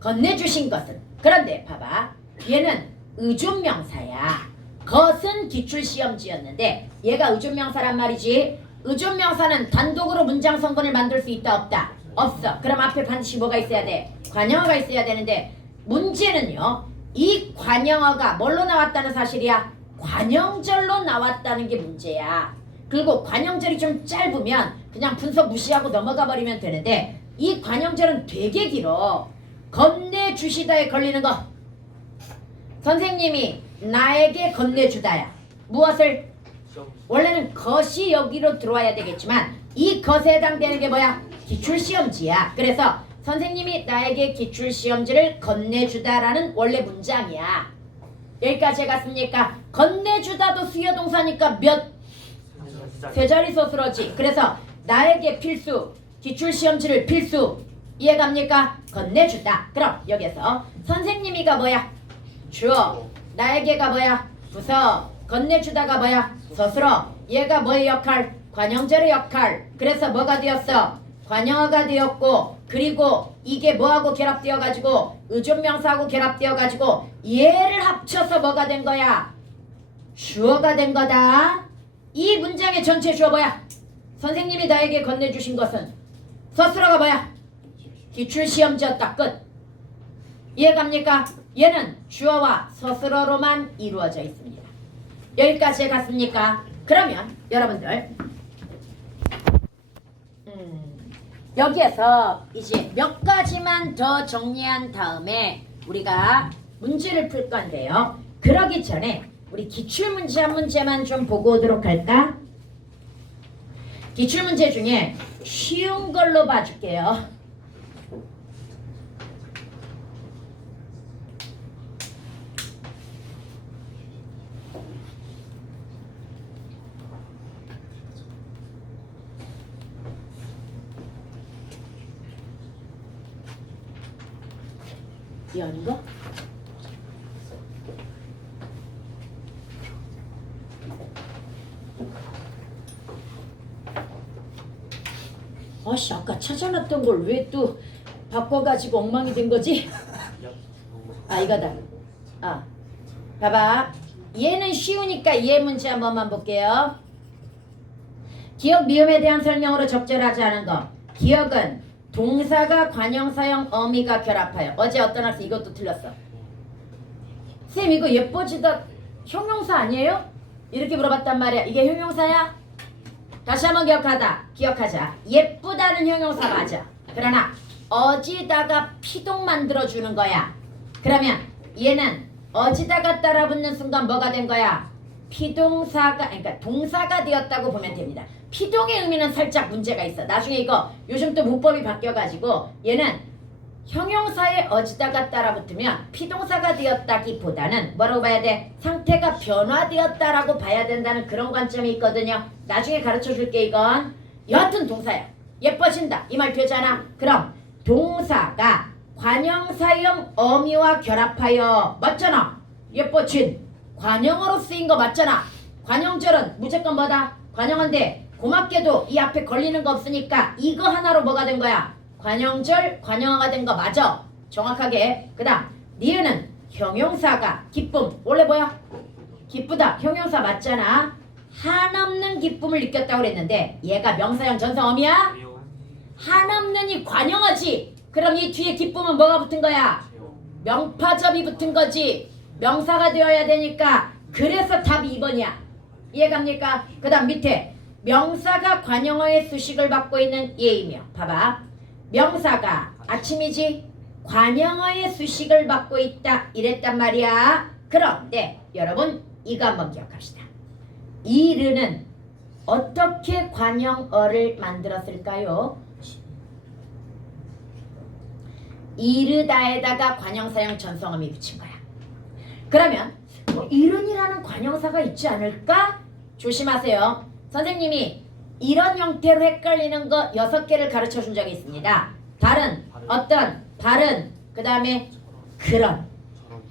건네주신 것은. 그런데 봐봐. 얘는 의존명사야. 것은 기출시험지였는데 얘가 의존명사란 말이지. 의존명사는 단독으로 문장 성분을 만들 수 있다 없다? 없어. 그럼 앞에 반드시 뭐가 있어야 돼? 관형어가 있어야 되는데 문제는요. 이 관형어가 뭘로 나왔다는 사실이야? 관형절로 나왔다는 게 문제야. 그리고 관형절이 좀 짧으면 그냥 분석 무시하고 넘어가 버리면 되는데 이 관형절은 되게 길어. 건네주시다에 걸리는 거. 선생님이 나에게 건네주다야. 무엇을? 원래는 것이 여기로 들어와야 되겠지만 이 것에 해당되는 게 뭐야? 기출시험지야. 그래서 선생님이 나에게 기출시험지를 건네주다라는 원래 문장이야. 여기까지 해갔습니까? 건네주다도 수요동사니까 몇? 세 자리 서술어지. 그래서 나에게 필수, 기출시험지를 필수. 이해갑니까? 건네주다. 그럼 여기서 선생님이가 뭐야? 주어. 나에게가 뭐야? 부서. 건네주다가 뭐야? 서술어. 얘가 뭐의 역할? 관형절의 역할. 그래서 뭐가 되었어? 관형어가 되었고 그리고 이게 뭐하고 결합되어 가지고 의존명사하고 결합되어 가지고 얘를 합쳐서 뭐가 된 거야? 주어가 된 거다. 이 문장의 전체 주어 뭐야? 선생님이 나에게 건네주신 것은 서술어가 뭐야? 기출시험지였다. 끝. 이해갑니까? 얘는 주어와 서술어로만 이루어져 있습니다. 여기까지 갔습니까? 그러면 여러분들 여기에서 이제 몇 가지만 더 정리한 다음에 우리가 문제를 풀 건데요. 그러기 전에 우리 기출문제 한 문제만 좀 보고 오도록 할까? 기출문제 중에 쉬운 걸로 봐줄게요. 이 아닌가? 아씨, 아까 찾아놨던 걸 왜 또 바꿔가지고 엉망이 된 거지? 아, 이거다. 아, 봐봐. 얘는 쉬우니까 얘 문제 한 번만 볼게요. 기억 미음에 대한 설명으로 적절하지 않은 거. 기억은 동사가 관형사형 어미가 결합하여. 어제 어떤 학생 이것도 틀렸어. 쌤 이거 예뻐지다 형용사 아니에요? 이렇게 물어봤단 말이야. 이게 형용사야? 다시 한번 기억하자. 예쁘다는 형용사 맞아. 그러나 어지다가 피동 만들어주는 거야. 그러면 얘는 어지다가 따라붙는 순간 뭐가 된 거야? 피동사가, 그러니까 동사가 되었다고 보면 됩니다. 피동의 의미는 살짝 문제가 있어. 나중에 이거 요즘 또 문법이 바뀌어가지고 얘는 형용사에 어지다가 따라붙으면 피동사가 되었다기보다는 뭐라고 봐야 돼? 상태가 변화되었다라고 봐야 된다는 그런 관점이 있거든요. 나중에 가르쳐줄게 이건. 여하튼 동사야. 예뻐진다. 이 말 되잖아. 그럼 동사가 관형사형 어미와 결합하여 맞잖아. 예뻐진. 관형어로 쓰인 거 맞잖아. 관형절은 무조건 뭐다? 관형어인데 고맙게도 이 앞에 걸리는 거 없으니까 이거 하나로 뭐가 된 거야? 관형절, 관형어가 된 거 맞아. 정확하게. 그 다음 니은은 형용사가 기쁨. 원래 뭐야? 기쁘다. 형용사 맞잖아. 한없는 기쁨을 느꼈다고 그랬는데 얘가 명사형 전사어미야? 한없는이 관형어지. 그럼 이 뒤에 기쁨은 뭐가 붙은 거야? 명파접이 붙은 거지. 명사가 되어야 되니까. 그래서 답이 2번이야. 이해갑니까? 그 다음 밑에 명사가 관형어의 수식을 받고 있는 예이며. 봐봐. 명사가 아침이지 관형어의 수식을 받고 있다 이랬단 말이야. 그런데 여러분 이거 한번 기억합시다. 이르는 어떻게 관형어를 만들었을까요? 이르다에다가 관형사형 전성어미 붙인 거야. 그러면 이른이라는 관형사가 있지 않을까? 조심하세요. 선생님이 이런 형태로 헷갈리는 거 6개를 가르쳐 준 적이 있습니다. 다른, 어떤, 바른, 그 다음에 그런.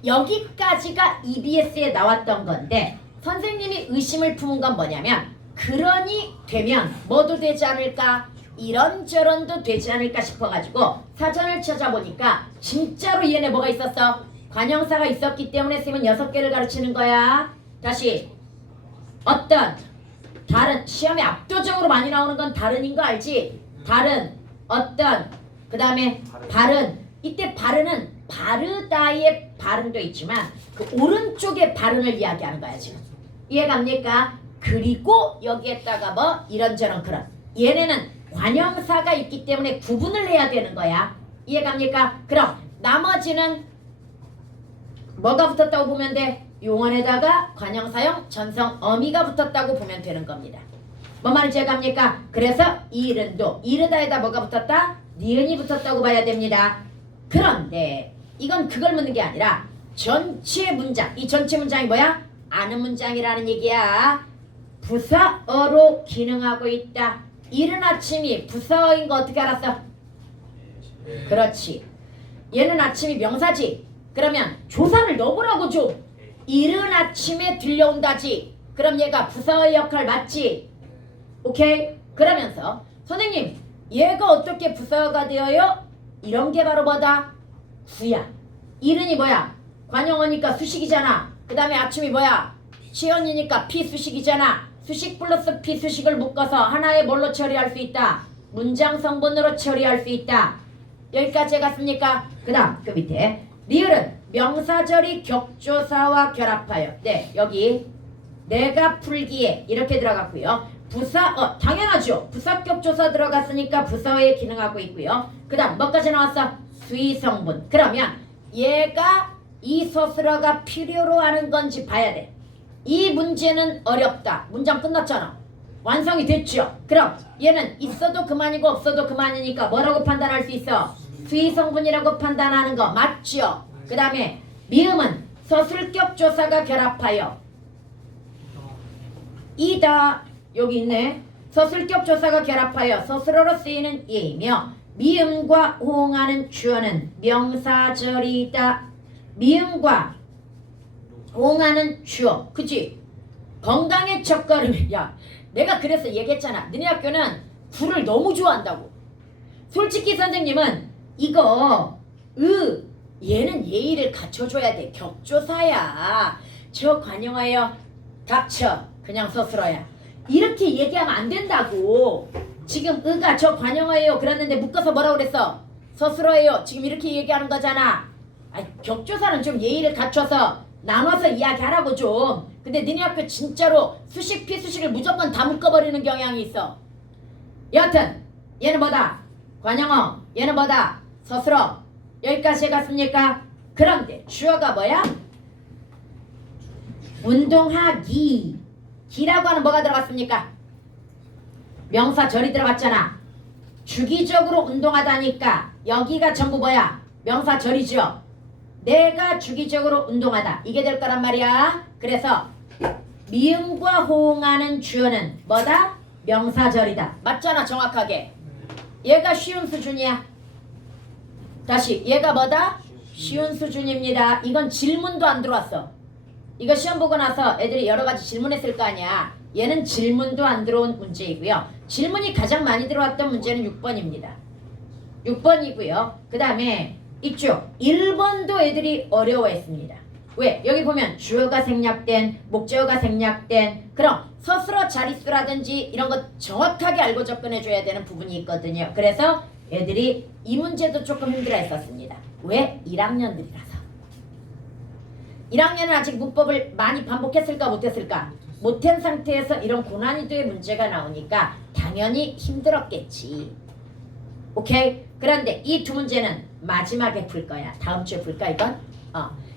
여기까지가 EBS에 나왔던 건데 선생님이 의심을 품은 건 뭐냐면 그런이 되면 뭐도 되지 않을까? 이런저런도 되지 않을까 싶어가지고 사전을 찾아보니까 진짜로 얘네 뭐가 있었어? 관형사가 있었기 때문에 쌤은 6개를 가르치는 거야. 다시 어떤, 다른. 시험에 압도적으로 많이 나오는 건 다른인 거 알지? 다른, 어떤, 그 다음에 바른. 이때 바른은 바르다의 바른도 있지만 그 오른쪽의 바른을 이야기하는 거야 지금. 이해갑니까? 그리고 여기에다가 뭐 이런저런 그런. 얘네는 관형사가 있기 때문에 구분을 해야 되는 거야. 이해갑니까? 그럼 나머지는 뭐가 붙었다고 보면 돼? 용언에다가 관형사형 전성 어미가 붙었다고 보면 되는 겁니다. 뭔 말인지 이해갑니까? 그래서 이른도 이르다에다 뭐가 붙었다? 니은이 붙었다고 봐야 됩니다. 그런데 이건 그걸 묻는 게 아니라 전체 문장. 이 전체 문장이 뭐야? 아는 문장이라는 얘기야. 부사어로 기능하고 있다. 이른 아침이 부사어인 거 어떻게 알았어? 그렇지. 얘는 아침이 명사지. 그러면 조사를 넣어보라고 좀. 이른 아침에 들려온다지. 그럼 얘가 부사어의 역할 맞지? 오케이? 그러면서 선생님 얘가 어떻게 부사어가 되어요? 이런 게 바로 뭐다? 구야. 이른이 뭐야? 관형어니까 수식이잖아. 그 다음에 아침이 뭐야? 시연이니까 피수식이잖아. 수식 플러스 피수식을 묶어서 하나의 뭘로 처리할 수 있다? 문장 성분으로 처리할 수 있다. 여기까지 해갔습니까? 그 다음 그 밑에 리을은 명사절이 격조사와 결합하여. 네, 여기 내가 풀기에 이렇게 들어갔고요. 부사어 당연하죠. 부사격조사 들어갔으니까 부사어에 기능하고 있고요. 그 다음 뭐까지 나왔어? 수의성분. 그러면 얘가 이 서술어가 필요로 하는 건지 봐야 돼. 이 문제는 어렵다. 문장 끝났잖아. 완성이 됐죠. 그럼 얘는 있어도 그만이고 없어도 그만이니까 뭐라고 판단할 수 있어? 수의성분이라고 판단하는 거 맞죠? 그 다음에 미음은 서술격 조사가 결합하여 이다 여기 있네. 서술격 조사가 결합하여 서술어로 쓰이는 예이며 미음과 호응하는 주어는 명사절이다. 미음과 호응하는 주어 그치? 건강의 첫걸음. 야 내가 그래서 얘기했잖아. 너네 학교는 굴을 너무 좋아한다고. 솔직히 선생님은 이거 얘는 예의를 갖춰줘야 돼. 격조사야. 저 관용하여 닥쳐. 그냥 서술어야. 이렇게 얘기하면 안 된다고. 지금 의가 저 관용하여 그랬는데 묶어서 뭐라고 그랬어? 서술어예요. 지금 이렇게 얘기하는 거잖아. 아이, 격조사는 좀 예의를 갖춰서 나눠서 이야기하라고 좀. 근데 너네 학교 진짜로 수식 피수식을 무조건 다 묶어버리는 경향이 있어. 여하튼 얘는 뭐다? 관용어. 얘는 뭐다? 서술어. 여기까지 해갔습니까? 그런데 주어가 뭐야? 운동하기. 기라고 하는 뭐가 들어갔습니까? 명사절이 들어갔잖아. 주기적으로 운동하다니까 여기가 전부 뭐야? 명사절이죠. 내가 주기적으로 운동하다. 이게 될 거란 말이야. 그래서 미음과 호응하는 주어는 뭐다? 명사절이다. 맞잖아 정확하게. 얘가 쉬운 수준이야. 다시 얘가 뭐다? 쉬운 수준입니다. 이건 질문도 안 들어왔어. 이거 시험 보고 나서 애들이 여러 가지 질문했을 거 아니야. 얘는 질문도 안 들어온 문제이고요. 질문이 가장 많이 들어왔던 문제는 6번입니다. 6번이고요. 그 다음에 이쪽 1번도 애들이 어려워했습니다. 왜? 여기 보면 주어가 생략된, 목적어가 생략된 그럼 서술어 자릿수라든지 이런 거 정확하게 알고 접근해줘야 되는 부분이 있거든요. 그래서 애들이 이 문제도 조금 힘들어했었습니다. 왜? 1학년들이라서. 1학년은 아직 문법을 많이 반복했을까 못했을까? 못한 상태에서 이런 고난이도의 문제가 나오니까 당연히 힘들었겠지. 오케이? 그런데 이 두 문제는 마지막에 풀 거야. 다음 주에 풀까 이건?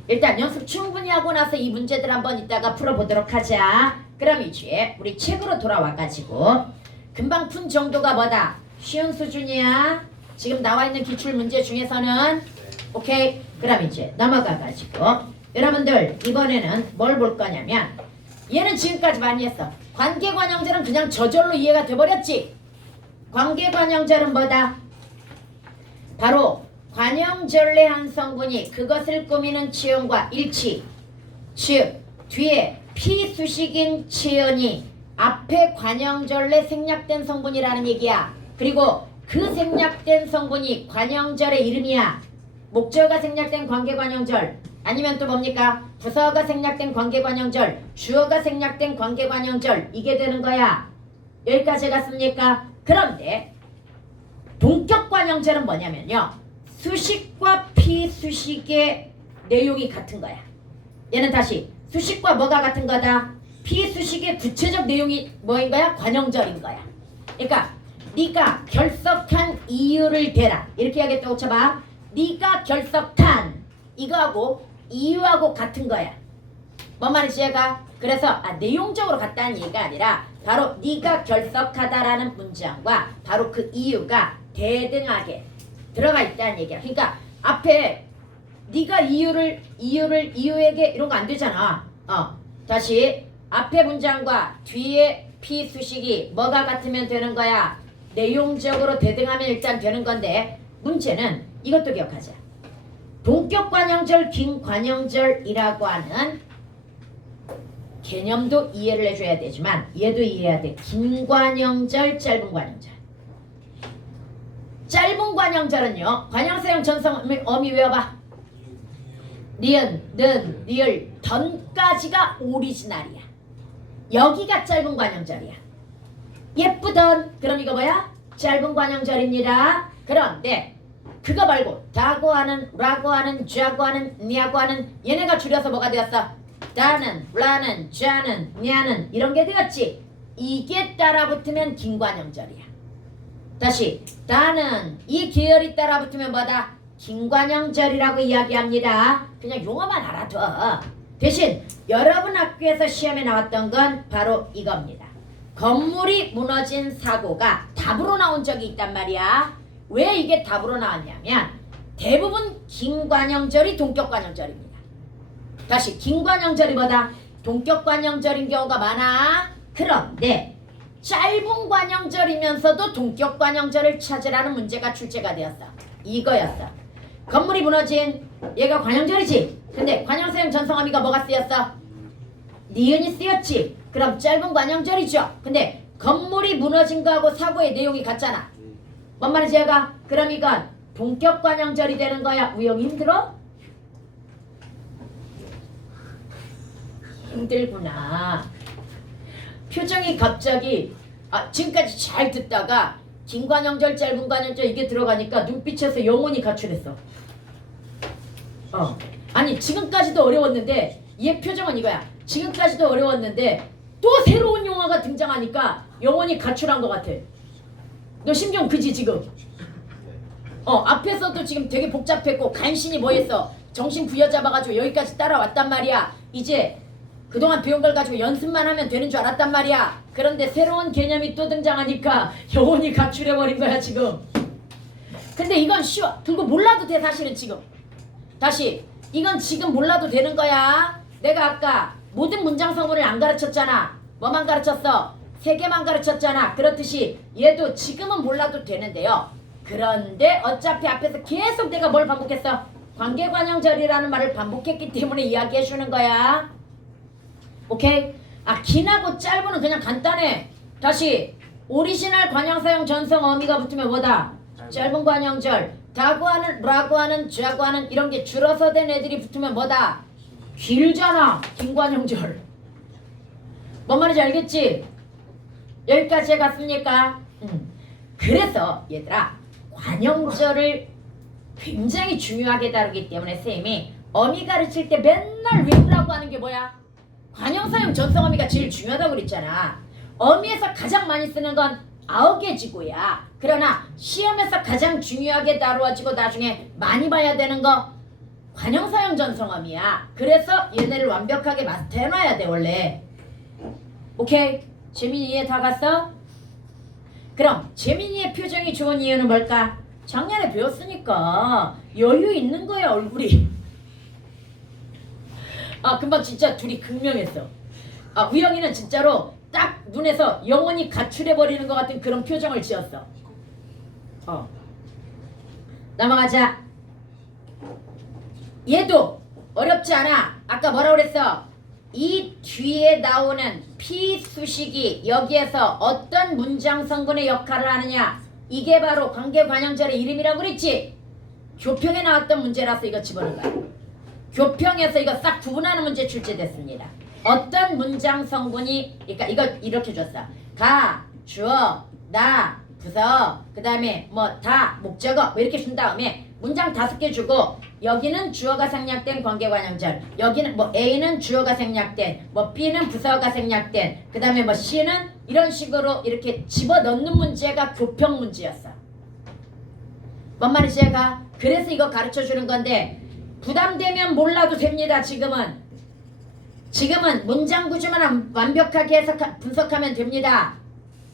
일단 연습 충분히 하고 나서 이 문제들 한번 이따가 풀어보도록 하자. 그럼 이제 우리 책으로 돌아와가지고 금방 푼 정도가 뭐다? 쉬운 수준이야. 지금 나와 있는 기출 문제 중에서는 오케이? 그럼 이제 넘어가가지고 여러분들 이번에는 뭘 볼 거냐면 얘는 지금까지 많이 했어. 관계관형절은 그냥 저절로 이해가 돼버렸지. 관계관형절은 뭐다? 바로 관형절의 한 성분이 그것을 꾸미는 치연과 일치. 즉 뒤에 피수식인 치연이 앞에 관형절에 생략된 성분이라는 얘기야. 그리고 그 생략된 성분이 관형절의 이름이야. 목적어가 생략된 관계관형절 아니면 또 뭡니까? 부사어가 생략된 관계관형절, 주어가 생략된 관계관형절 이게 되는 거야. 여기까지 갔습니까? 그런데 본격관형절은 뭐냐면요. 수식과 피수식의 내용이 같은 거야. 얘는 다시 수식과 뭐가 같은 거다? 피수식의 구체적 내용이 뭐인 거야? 관형절인 거야. 그러니까 네가 결석한 이유를 대라. 이렇게 하겠다고 쳐봐. 네가 결석한 이거하고 이유하고 같은 거야. 뭔 말인지 얘가? 그래서 내용적으로 같다는 얘기가 아니라 바로 네가 결석하다라는 문장과 바로 그 이유가 대등하게 들어가 있다는 얘기야. 그러니까 앞에 네가 이유에게 이런 거 안 되잖아. 다시 앞에 문장과 뒤에 피수식이 뭐가 같으면 되는 거야? 내용적으로 대등하면 일단 되는 건데 문제는 이것도 기억하자. 본격관형절, 긴관형절이라고 하는 개념도 이해를 해줘야 되지만 얘도 이해해야 돼. 긴관형절, 짧은관형절. 짧은관형절은요. 관형사형 전성 어미 외워봐. 니은, 는, 리을, 던까지가 오리지널이야. 여기가 짧은관형절이야. 예쁘던 그럼 이거 뭐야? 짧은관형절입니다. 그런데 그거 말고 다고 하는, 라고 하는, 쥐하고 하는, 니하고 하는 얘네가 줄여서 뭐가 되었어? 다는, 라는, 쥐하는, 니하는 이런 게 되었지. 이게 따라붙으면 긴관형절이야. 다시 다는 이 계열이 따라붙으면 뭐다? 긴관형절이라고 이야기합니다. 그냥 용어만 알아둬. 대신 여러분 학교에서 시험에 나왔던 건 바로 이겁니다. 건물이 무너진 사고가 답으로 나온 적이 있단 말이야. 왜 이게 답으로 나왔냐면 대부분 김관영절이 동격관영절입니다. 다시 김관영절이 뭐다? 동격관영절인 경우가 많아. 그런데 짧은 관영절이면서도 동격관영절을 찾으라는 문제가 출제가 되었어. 이거였어. 건물이 무너진 얘가 관영절이지. 근데 관영사형 전성함이가 뭐가 쓰였어? 니은이 쓰였지. 그럼 짧은 관영절이죠. 근데 건물이 무너진 거하고 사고의 내용이 같잖아. 뭔 말인지 얘가? 그럼 이건 동격관영절이 되는 거야. 우영이 힘들어? 힘들구나. 표정이 갑자기 지금까지 잘 듣다가 긴 관영절 짧은 관영절 이게 들어가니까 눈빛에서 영혼이 가출했어. 아니 지금까지도 어려웠는데 얘 표정은 이거야. 지금까지도 어려웠는데 또 새로운 용어가 등장하니까 영혼이 가출한 것 같아. 너 심정 그지 지금? 앞에서도 지금 되게 복잡했고 간신히 뭐 했어? 정신 부여잡아가지고 여기까지 따라왔단 말이야. 이제 그동안 배운 걸 가지고 연습만 하면 되는 줄 알았단 말이야. 그런데 새로운 개념이 또 등장하니까 영혼이 가출해버린 거야 지금. 근데 이건 쉬워. 그거 몰라도 돼 사실은 지금. 다시 이건 지금 몰라도 되는 거야. 내가 아까 모든 문장 성분을 안 가르쳤잖아. 뭐만 가르쳤어? 3개만 가르쳤잖아. 그렇듯이 얘도 지금은 몰라도 되는데요. 그런데 어차피 앞에서 계속 내가 뭘 반복했어? 관계관형절이라는 말을 반복했기 때문에 이야기해 주는 거야. 오케이? 긴하고 짧은은 그냥 간단해. 다시 오리지널 관형사형 전성 어미가 붙으면 뭐다? 짧은 관형절. 다고 하는, 라고 하는, 쥐하고 하는 이런 게 줄어서 된 애들이 붙으면 뭐다? 길잖아. 긴 관형절. 뭔 말인지 알겠지? 여기까지 해갔습니까? 그래서 얘들아 관형절을 굉장히 중요하게 다루기 때문에 쌤이 어미 가르칠 때 맨날 외우라고 하는 게 뭐야? 관형사형 전성어미가 제일 중요하다고 그랬잖아. 어미에서 가장 많이 쓰는 건 아어게지고야. 그러나 시험에서 가장 중요하게 다루어지고 나중에 많이 봐야 되는 거 관형사형 전성어미야. 그래서 얘네를 완벽하게 마스터해놔야 돼 원래. 오케이? 재민이 이해 다 갔어? 그럼 재민이의 표정이 좋은 이유는 뭘까? 작년에 배웠으니까 여유 있는 거야 얼굴이. 금방 진짜 둘이 극명했어. 우영이는 진짜로 딱 눈에서 영혼이 가출해버리는 것 같은 그런 표정을 지었어. 넘어가자. 얘도 어렵지 않아. 아까 뭐라고 그랬어? 이 뒤에 나오는 피수식이 여기에서 어떤 문장 성분의 역할을 하느냐. 이게 바로 관계관형절의 이름이라고 그랬지. 교평에 나왔던 문제라서 이거 집어넣은 거야. 교평에서 이거 싹 구분하는 문제 출제됐습니다. 어떤 문장 성분이, 그러니까 이거 이렇게 줬어. 가, 주어, 나, 부서, 그 다음에 뭐 다, 목적어 뭐 이렇게 준 다음에 문장 5개 주고 여기는 주어가 생략된 관계관형절, 여기는 뭐 A는 주어가 생략된, 뭐 B는 부서가 생략된, 그 다음에 뭐 C는 이런 식으로 이렇게 집어넣는 문제가 교평 문제였어. 뭔 말이지 얘가? 그래서 이거 가르쳐주는 건데 부담되면 몰라도 됩니다. 지금은 문장 구조만 완벽하게 분석하면 됩니다.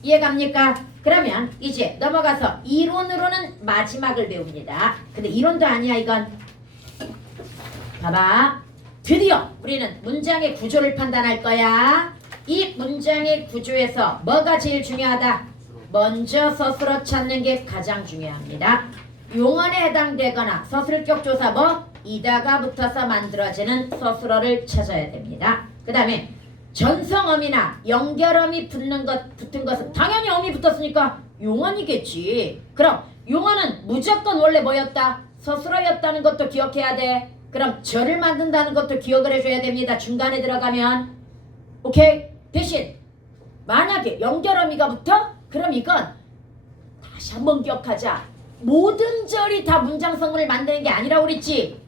이해갑니까? 그러면 이제 넘어가서 이론으로는 마지막을 배웁니다. 근데 이론도 아니야 이건. 봐봐. 드디어 우리는 문장의 구조를 판단할 거야. 이 문장의 구조에서 뭐가 제일 중요하다? 먼저 서술어 찾는 게 가장 중요합니다. 용언에 해당되거나 서술격 조사 뭐? 이다가 붙어서 만들어지는 서술어를 찾아야 됩니다. 그 다음에 전성어미나 연결어미 붙은 것은 당연히 어미 붙었으니까 용언이겠지. 그럼 용언은 무조건 원래 뭐였다? 서술어였다는 것도 기억해야 돼. 그럼 절을 만든다는 것도 기억을 해줘야 됩니다. 중간에 들어가면. 오케이? 대신 만약에 연결어미가 붙어? 그럼 이건 다시 한번 기억하자. 모든 절이 다 문장 성분을 만드는 게 아니라고 그랬지.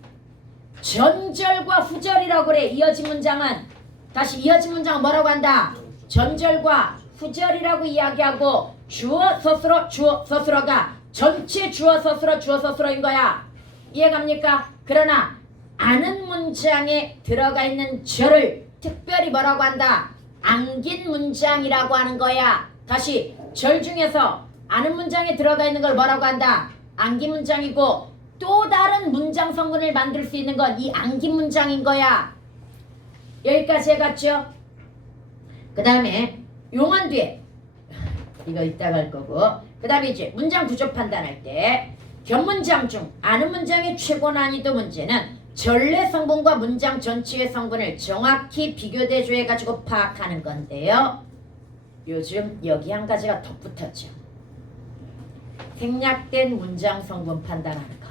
전절과 후절이라고 그래. 이어진 문장은. 다시 이어진 문장은 뭐라고 한다? 전절과 후절이라고 이야기하고 주어 서술어 주어 서술어가 전체 주어 서술어 주어 서술어인 거야. 이해갑니까? 그러나 아는 문장에 들어가 있는 절을 특별히 뭐라고 한다? 안긴 문장이라고 하는 거야. 다시 절 중에서 아는 문장에 들어가 있는 걸 뭐라고 한다? 안긴 문장이고 또 다른 문장 성분을 만들 수 있는 건 이 안긴 문장인 거야. 여기까지 해갔죠? 그 다음에 용언 뒤에 이거 이따가 할 거고 그 다음에 이제 문장 구조 판단할 때 견문장 중 아는 문장의 최고 난이도 문제는 전래 성분과 문장 전체의 성분을 정확히 비교 대조해가지고 파악하는 건데요. 요즘 여기 한 가지가 덧붙었죠. 생략된 문장 성분 판단하는 거.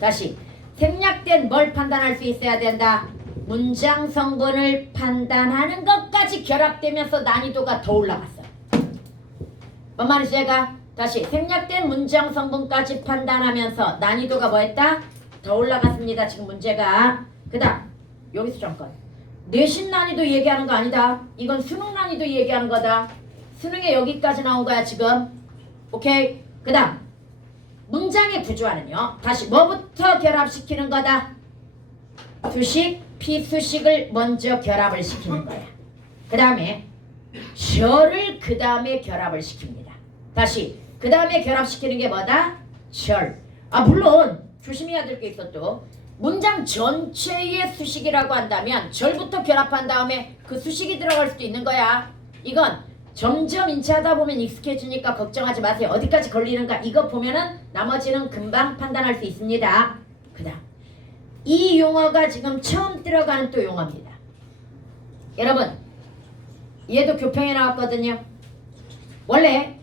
다시 생략된 뭘 판단할 수 있어야 된다. 문장 성분을 판단하는 것까지 결합되면서 난이도가 더 올라갔어. 뭔 말인지 제가 다시 생략된 문장 성분까지 판단하면서 난이도가 뭐했다? 더 올라갔습니다. 지금 문제가. 그 다음 여기서 잠깐 내신 난이도 얘기하는 거 아니다. 이건 수능 난이도 얘기하는 거다. 수능에 여기까지 나온 거야 지금. 오케이. 그 다음 문장의 구조화는요. 다시 뭐부터 결합시키는 거다? 수식, 피수식을 먼저 결합을 시키는 거야. 그 다음에 절을 그 다음에 결합을 시킵니다. 다시 그 다음에 결합시키는 게 뭐다? 절. 물론 조심해야 될 게 있어. 또 문장 전체의 수식이라고 한다면 절부터 결합한 다음에 그 수식이 들어갈 수도 있는 거야. 이건 점점 인체하다 보면 익숙해지니까 걱정하지 마세요. 어디까지 걸리는가 이거 보면은 나머지는 금방 판단할 수 있습니다. 그 다음 이 용어가 지금 처음 들어가는 또 용어입니다. 여러분 얘도 교평에 나왔거든요. 원래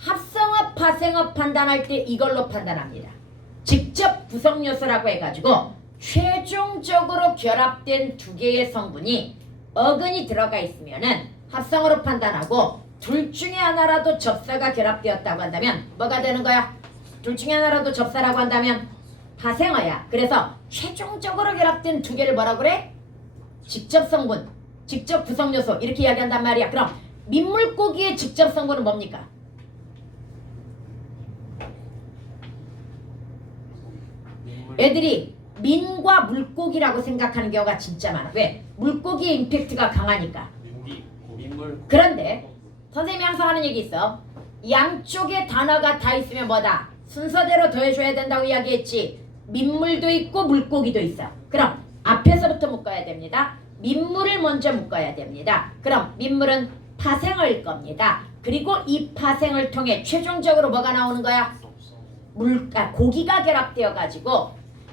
합성어, 파생어 판단할 때 이걸로 판단합니다. 직접 구성 요소라고 해가지고 최종적으로 결합된 두 개의 성분이 어근이 들어가 있으면은 합성어로 판단하고 둘 중에 하나라도 접사가 결합되었다고 한다면 뭐가 되는 거야? 둘 중에 하나라도 접사라고 한다면 파생어야. 그래서 최종적으로 결합된 두 개를 뭐라 그래? 직접 성분, 직접 구성 요소 이렇게 이야기한단 말이야. 그럼 민물고기의 직접 성분은 뭡니까? 애들이 민과 물고기라고 생각하는 경우가 진짜 많아. 왜? 물고기의 임팩트가 강하니까. 그런데 선생님이 항상 하는 얘기 있어. 양쪽에 단어가 다 있으면 뭐다? 순서대로 더해줘야 된다고 이야기했지. 민물도 있고 물고기도 있어. 그럼 앞에서부터 묶어야 됩니다. 민물을 먼저 묶어야 됩니다. 그럼 민물은 파생어일 겁니다. 그리고 이 파생을 통해 최종적으로 뭐가 나오는 거야? 고기가 결합되어 가지고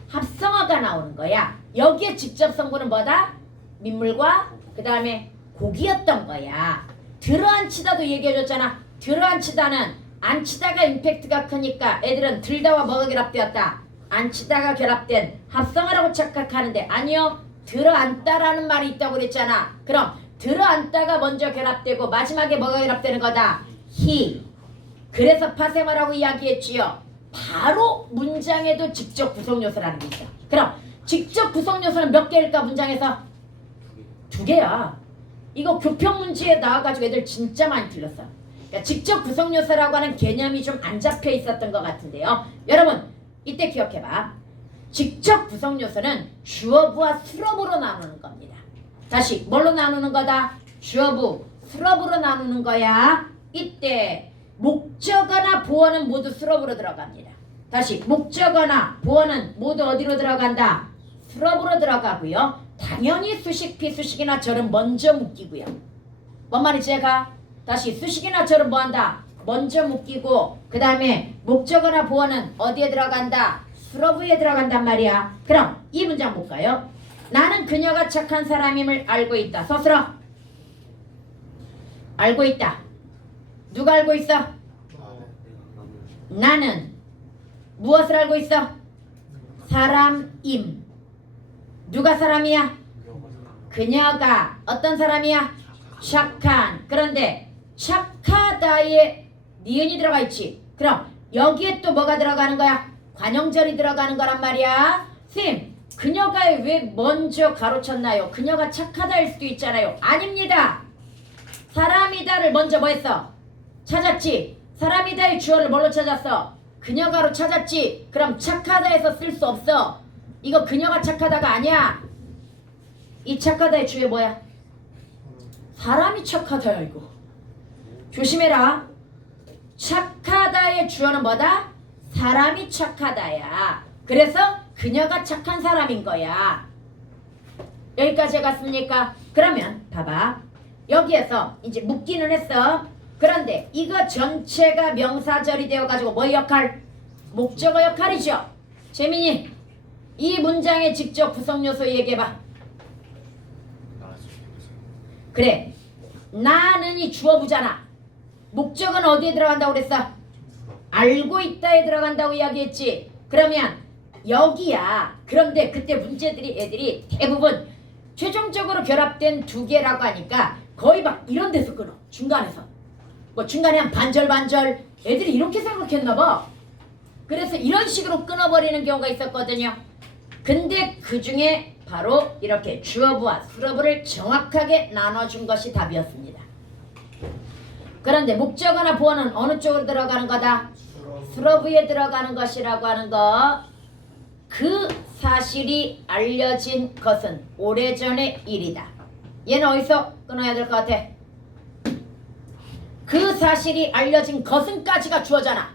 합성어가 나오는 거야. 여기에 직접 성분은 뭐다? 민물과 그 다음에 고기였던 거야. 들어앉히다도 얘기해줬잖아. 들어앉히다는 앉히다가 임팩트가 크니까 애들은 들다와 뭐가 결합되었다? 앉히다가 결합된 합성어라고 착각하는데 아니요. 들어앉다라는 말이 있다고 그랬잖아. 그럼 들어앉다가 먼저 결합되고 마지막에 뭐가 결합되는 거다? 히. 그래서 파생어라고 이야기했지요. 바로 문장에도 직접 구성 요소라는 게 있어. 그럼 직접 구성 요소는 몇 개일까 문장에서? 두 개야. 이거 교평 문제에 나와가지고 애들 진짜 많이 틀렸어. 그러니까 직접 구성 요소라고 하는 개념이 좀 안 잡혀 있었던 것 같은데요. 여러분 이때 기억해봐. 직접 구성 요소는 주어부와 수어부로 나누는 겁니다. 다시 뭘로 나누는 거다? 주어부, 수어부로 나누는 거야. 이때 목적어나 보어는 모두 수어부로 들어갑니다. 다시 목적어나 보어는 모두 어디로 들어간다? 수어부로 들어가고요. 당연히 수식, 피수식이나 절은 먼저 묶이고요. 뭔 말인지 제가 다시 수식이나 절은 뭐한다? 먼저 묶이고 그 다음에 목적어나 보어는 어디에 들어간다? 수어부에 들어간단 말이야. 그럼 이 문장 볼까요? 나는 그녀가 착한 사람임을 알고 있다. 서술어. 알고 있다. 누가 알고 있어? 나는 무엇을 알고 있어? 사람임. 누가 사람이야? 그녀가 어떤 사람이야? 착한. 그런데 착하다에 니은이 들어가 있지. 그럼 여기에 또 뭐가 들어가는 거야? 관용절이 들어가는 거란 말이야. 쌤, 그녀가 왜 먼저 가로쳤나요? 그녀가 착하다일 수도 있잖아요. 아닙니다. 사람이다를 먼저 뭐 했어? 찾았지. 사람이다의 주어를 뭘로 찾았어? 그녀가로 찾았지. 그럼 착하다에서 쓸 수 없어. 이거 그녀가 착하다가 아니야. 이 착하다의 주어 뭐야? 사람이 착하다야 이거. 조심해라. 착하다의 주어는 뭐다? 사람이 착하다야. 그래서 그녀가 착한 사람인 거야. 여기까지 갔습니까? 그러면 봐봐. 여기에서 이제 묻기는 했어. 그런데 이거 전체가 명사절이 되어가지고 뭐 역할? 목적어 역할이죠. 재민이 이 문장의 직접 구성요소 얘기해봐. 그래. 나는이 주어부잖아. 목적은 어디에 들어간다고 그랬어? 알고 있다에 들어간다고 이야기했지. 그러면 여기야. 그런데 그때 문제들이 애들이 대부분 최종적으로 결합된 두 개라고 하니까 거의 막 이런 데서 끊어. 중간에서. 뭐 중간에 한 반절 애들이 이렇게 생각했나 봐. 그래서 이런 식으로 끊어버리는 경우가 있었거든요. 근데 그 중에 바로 이렇게 주어부와 수어부를 정확하게 나눠준 것이 답이었습니다. 그런데 목적어나 보어는 어느 쪽으로 들어가는 거다? 수어부에 들어가는 것이라고 하는 거. 그 사실이 알려진 것은 오래전의 일이다. 얘는 어디서 끊어야 될 것 같아? 그 사실이 알려진 것은까지가 주어잖아.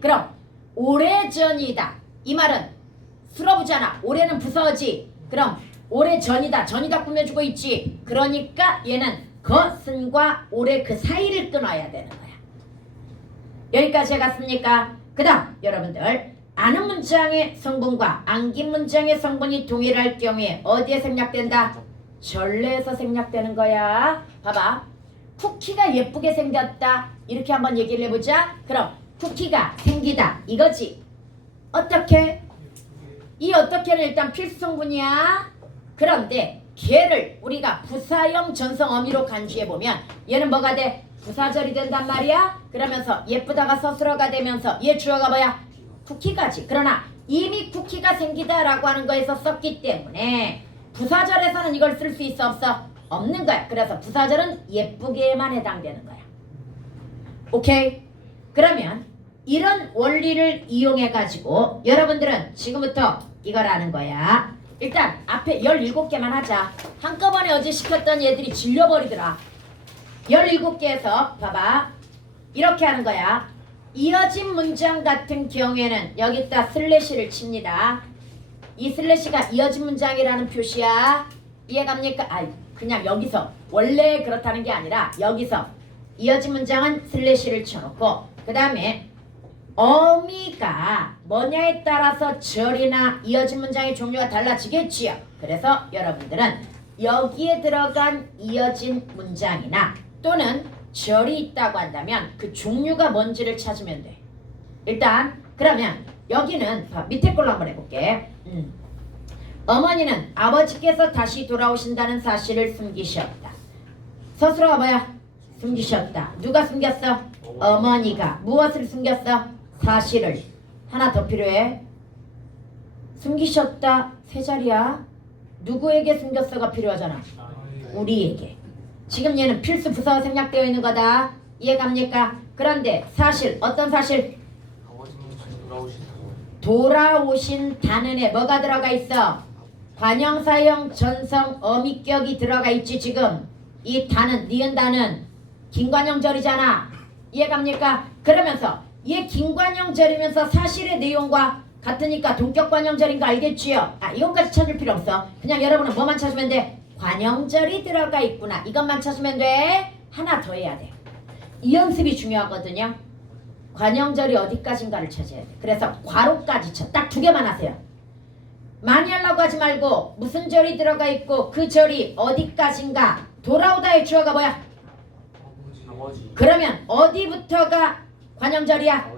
그럼 오래전이다. 이 말은 수어부잖아. 올해는 부서지. 그럼 오래전이다. 전이다 꾸며주고 있지. 그러니까 얘는 것은과 올해 그 사이를 끊어야 되는 거야. 여기까지 갔습니까? 그 다음 여러분들 아는 문장의 성분과 안긴 문장의 성분이 동일할 경우에 어디에 생략된다? 전례에서 생략되는 거야. 봐봐. 쿠키가 예쁘게 생겼다. 이렇게 한번 얘기를 해보자. 그럼 쿠키가 생기다 이거지. 어떻게? 이 어떻게는 일단 필수 성분이야. 그런데 걔를 우리가 부사형 전성 어미로 간주해보면 얘는 뭐가 돼? 부사절이 된단 말이야. 그러면서 예쁘다가 서술어가 되면서 얘 주어가 뭐야? 쿠키까지. 그러나 이미 쿠키가 생기다라고 하는 거에서 썼기 때문에 부사절에서는 이걸 쓸 수 있어 없어? 없는 거야. 그래서 부사절은 예쁘게만 해당되는 거야. 오케이? 그러면 이런 원리를 이용해가지고 여러분들은 지금부터 이걸 아는 거야. 일단 앞에 17개만 하자. 한꺼번에 어제 시켰던 얘들이 질려버리더라. 17개에서 봐봐. 이렇게 하는 거야. 이어진 문장 같은 경우에는 여기다 슬래시를 칩니다. 이 슬래시가 이어진 문장이라는 표시야. 이해갑니까? 그냥 여기서 원래 그렇다는 게 아니라 여기서 이어진 문장은 슬래시를 쳐놓고 그 다음에 어미가 뭐냐에 따라서 절이나 이어진 문장의 종류가 달라지겠지요. 그래서 여러분들은 여기에 들어간 이어진 문장이나 또는 절이 있다고 한다면 그 종류가 뭔지를 찾으면 돼. 일단 그러면 여기는 밑에 걸로 한번 해볼게. 어머니는 아버지께서 다시 돌아오신다는 사실을 숨기셨다. 서술어가 뭐야? 숨기셨다. 누가 숨겼어? 어머니가. 무엇을 숨겼어? 사실을. 하나 더 필요해. 숨기셨다. 세 자리야. 누구에게 숨겼어가 필요하잖아. 우리에게. 지금 얘는 필수 부사가 생략되어 있는 거다. 이해갑니까? 그런데 사실 어떤 사실? 돌아오신다는에 뭐가 들어가 있어? 관형사형 전성 어미격이 들어가 있지. 지금 이 다는 니은다는 긴관형절이잖아. 이해갑니까? 그러면서 얘 긴관형절이면서 사실의 내용과 같으니까 동격관형절인 거 알겠지요? 이것까지 찾을 필요 없어. 그냥 여러분은 뭐만 찾으면 돼? 관형절이 들어가 있구나. 이것만 찾으면 돼. 하나 더 해야 돼. 이 연습이 중요하거든요. 관형절이 어디까지인가를 찾아야 돼. 그래서 괄호까지 쳐. 딱 2개만 하세요. 많이 하려고 하지 말고 무슨 절이 들어가 있고 그 절이 어디까지인가. 돌아오다의 주어가 뭐야? 그러면 어디부터가 관형절이야?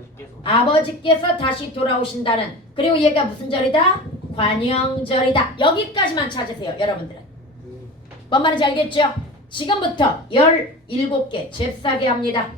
아버지께서 다시 돌아오신다는. 그리고 얘가 무슨 절이다? 관형절이다. 여기까지만 찾으세요. 여러분들은. 뭔 말인지 알겠죠? 지금부터 17개 잽싸게 합니다.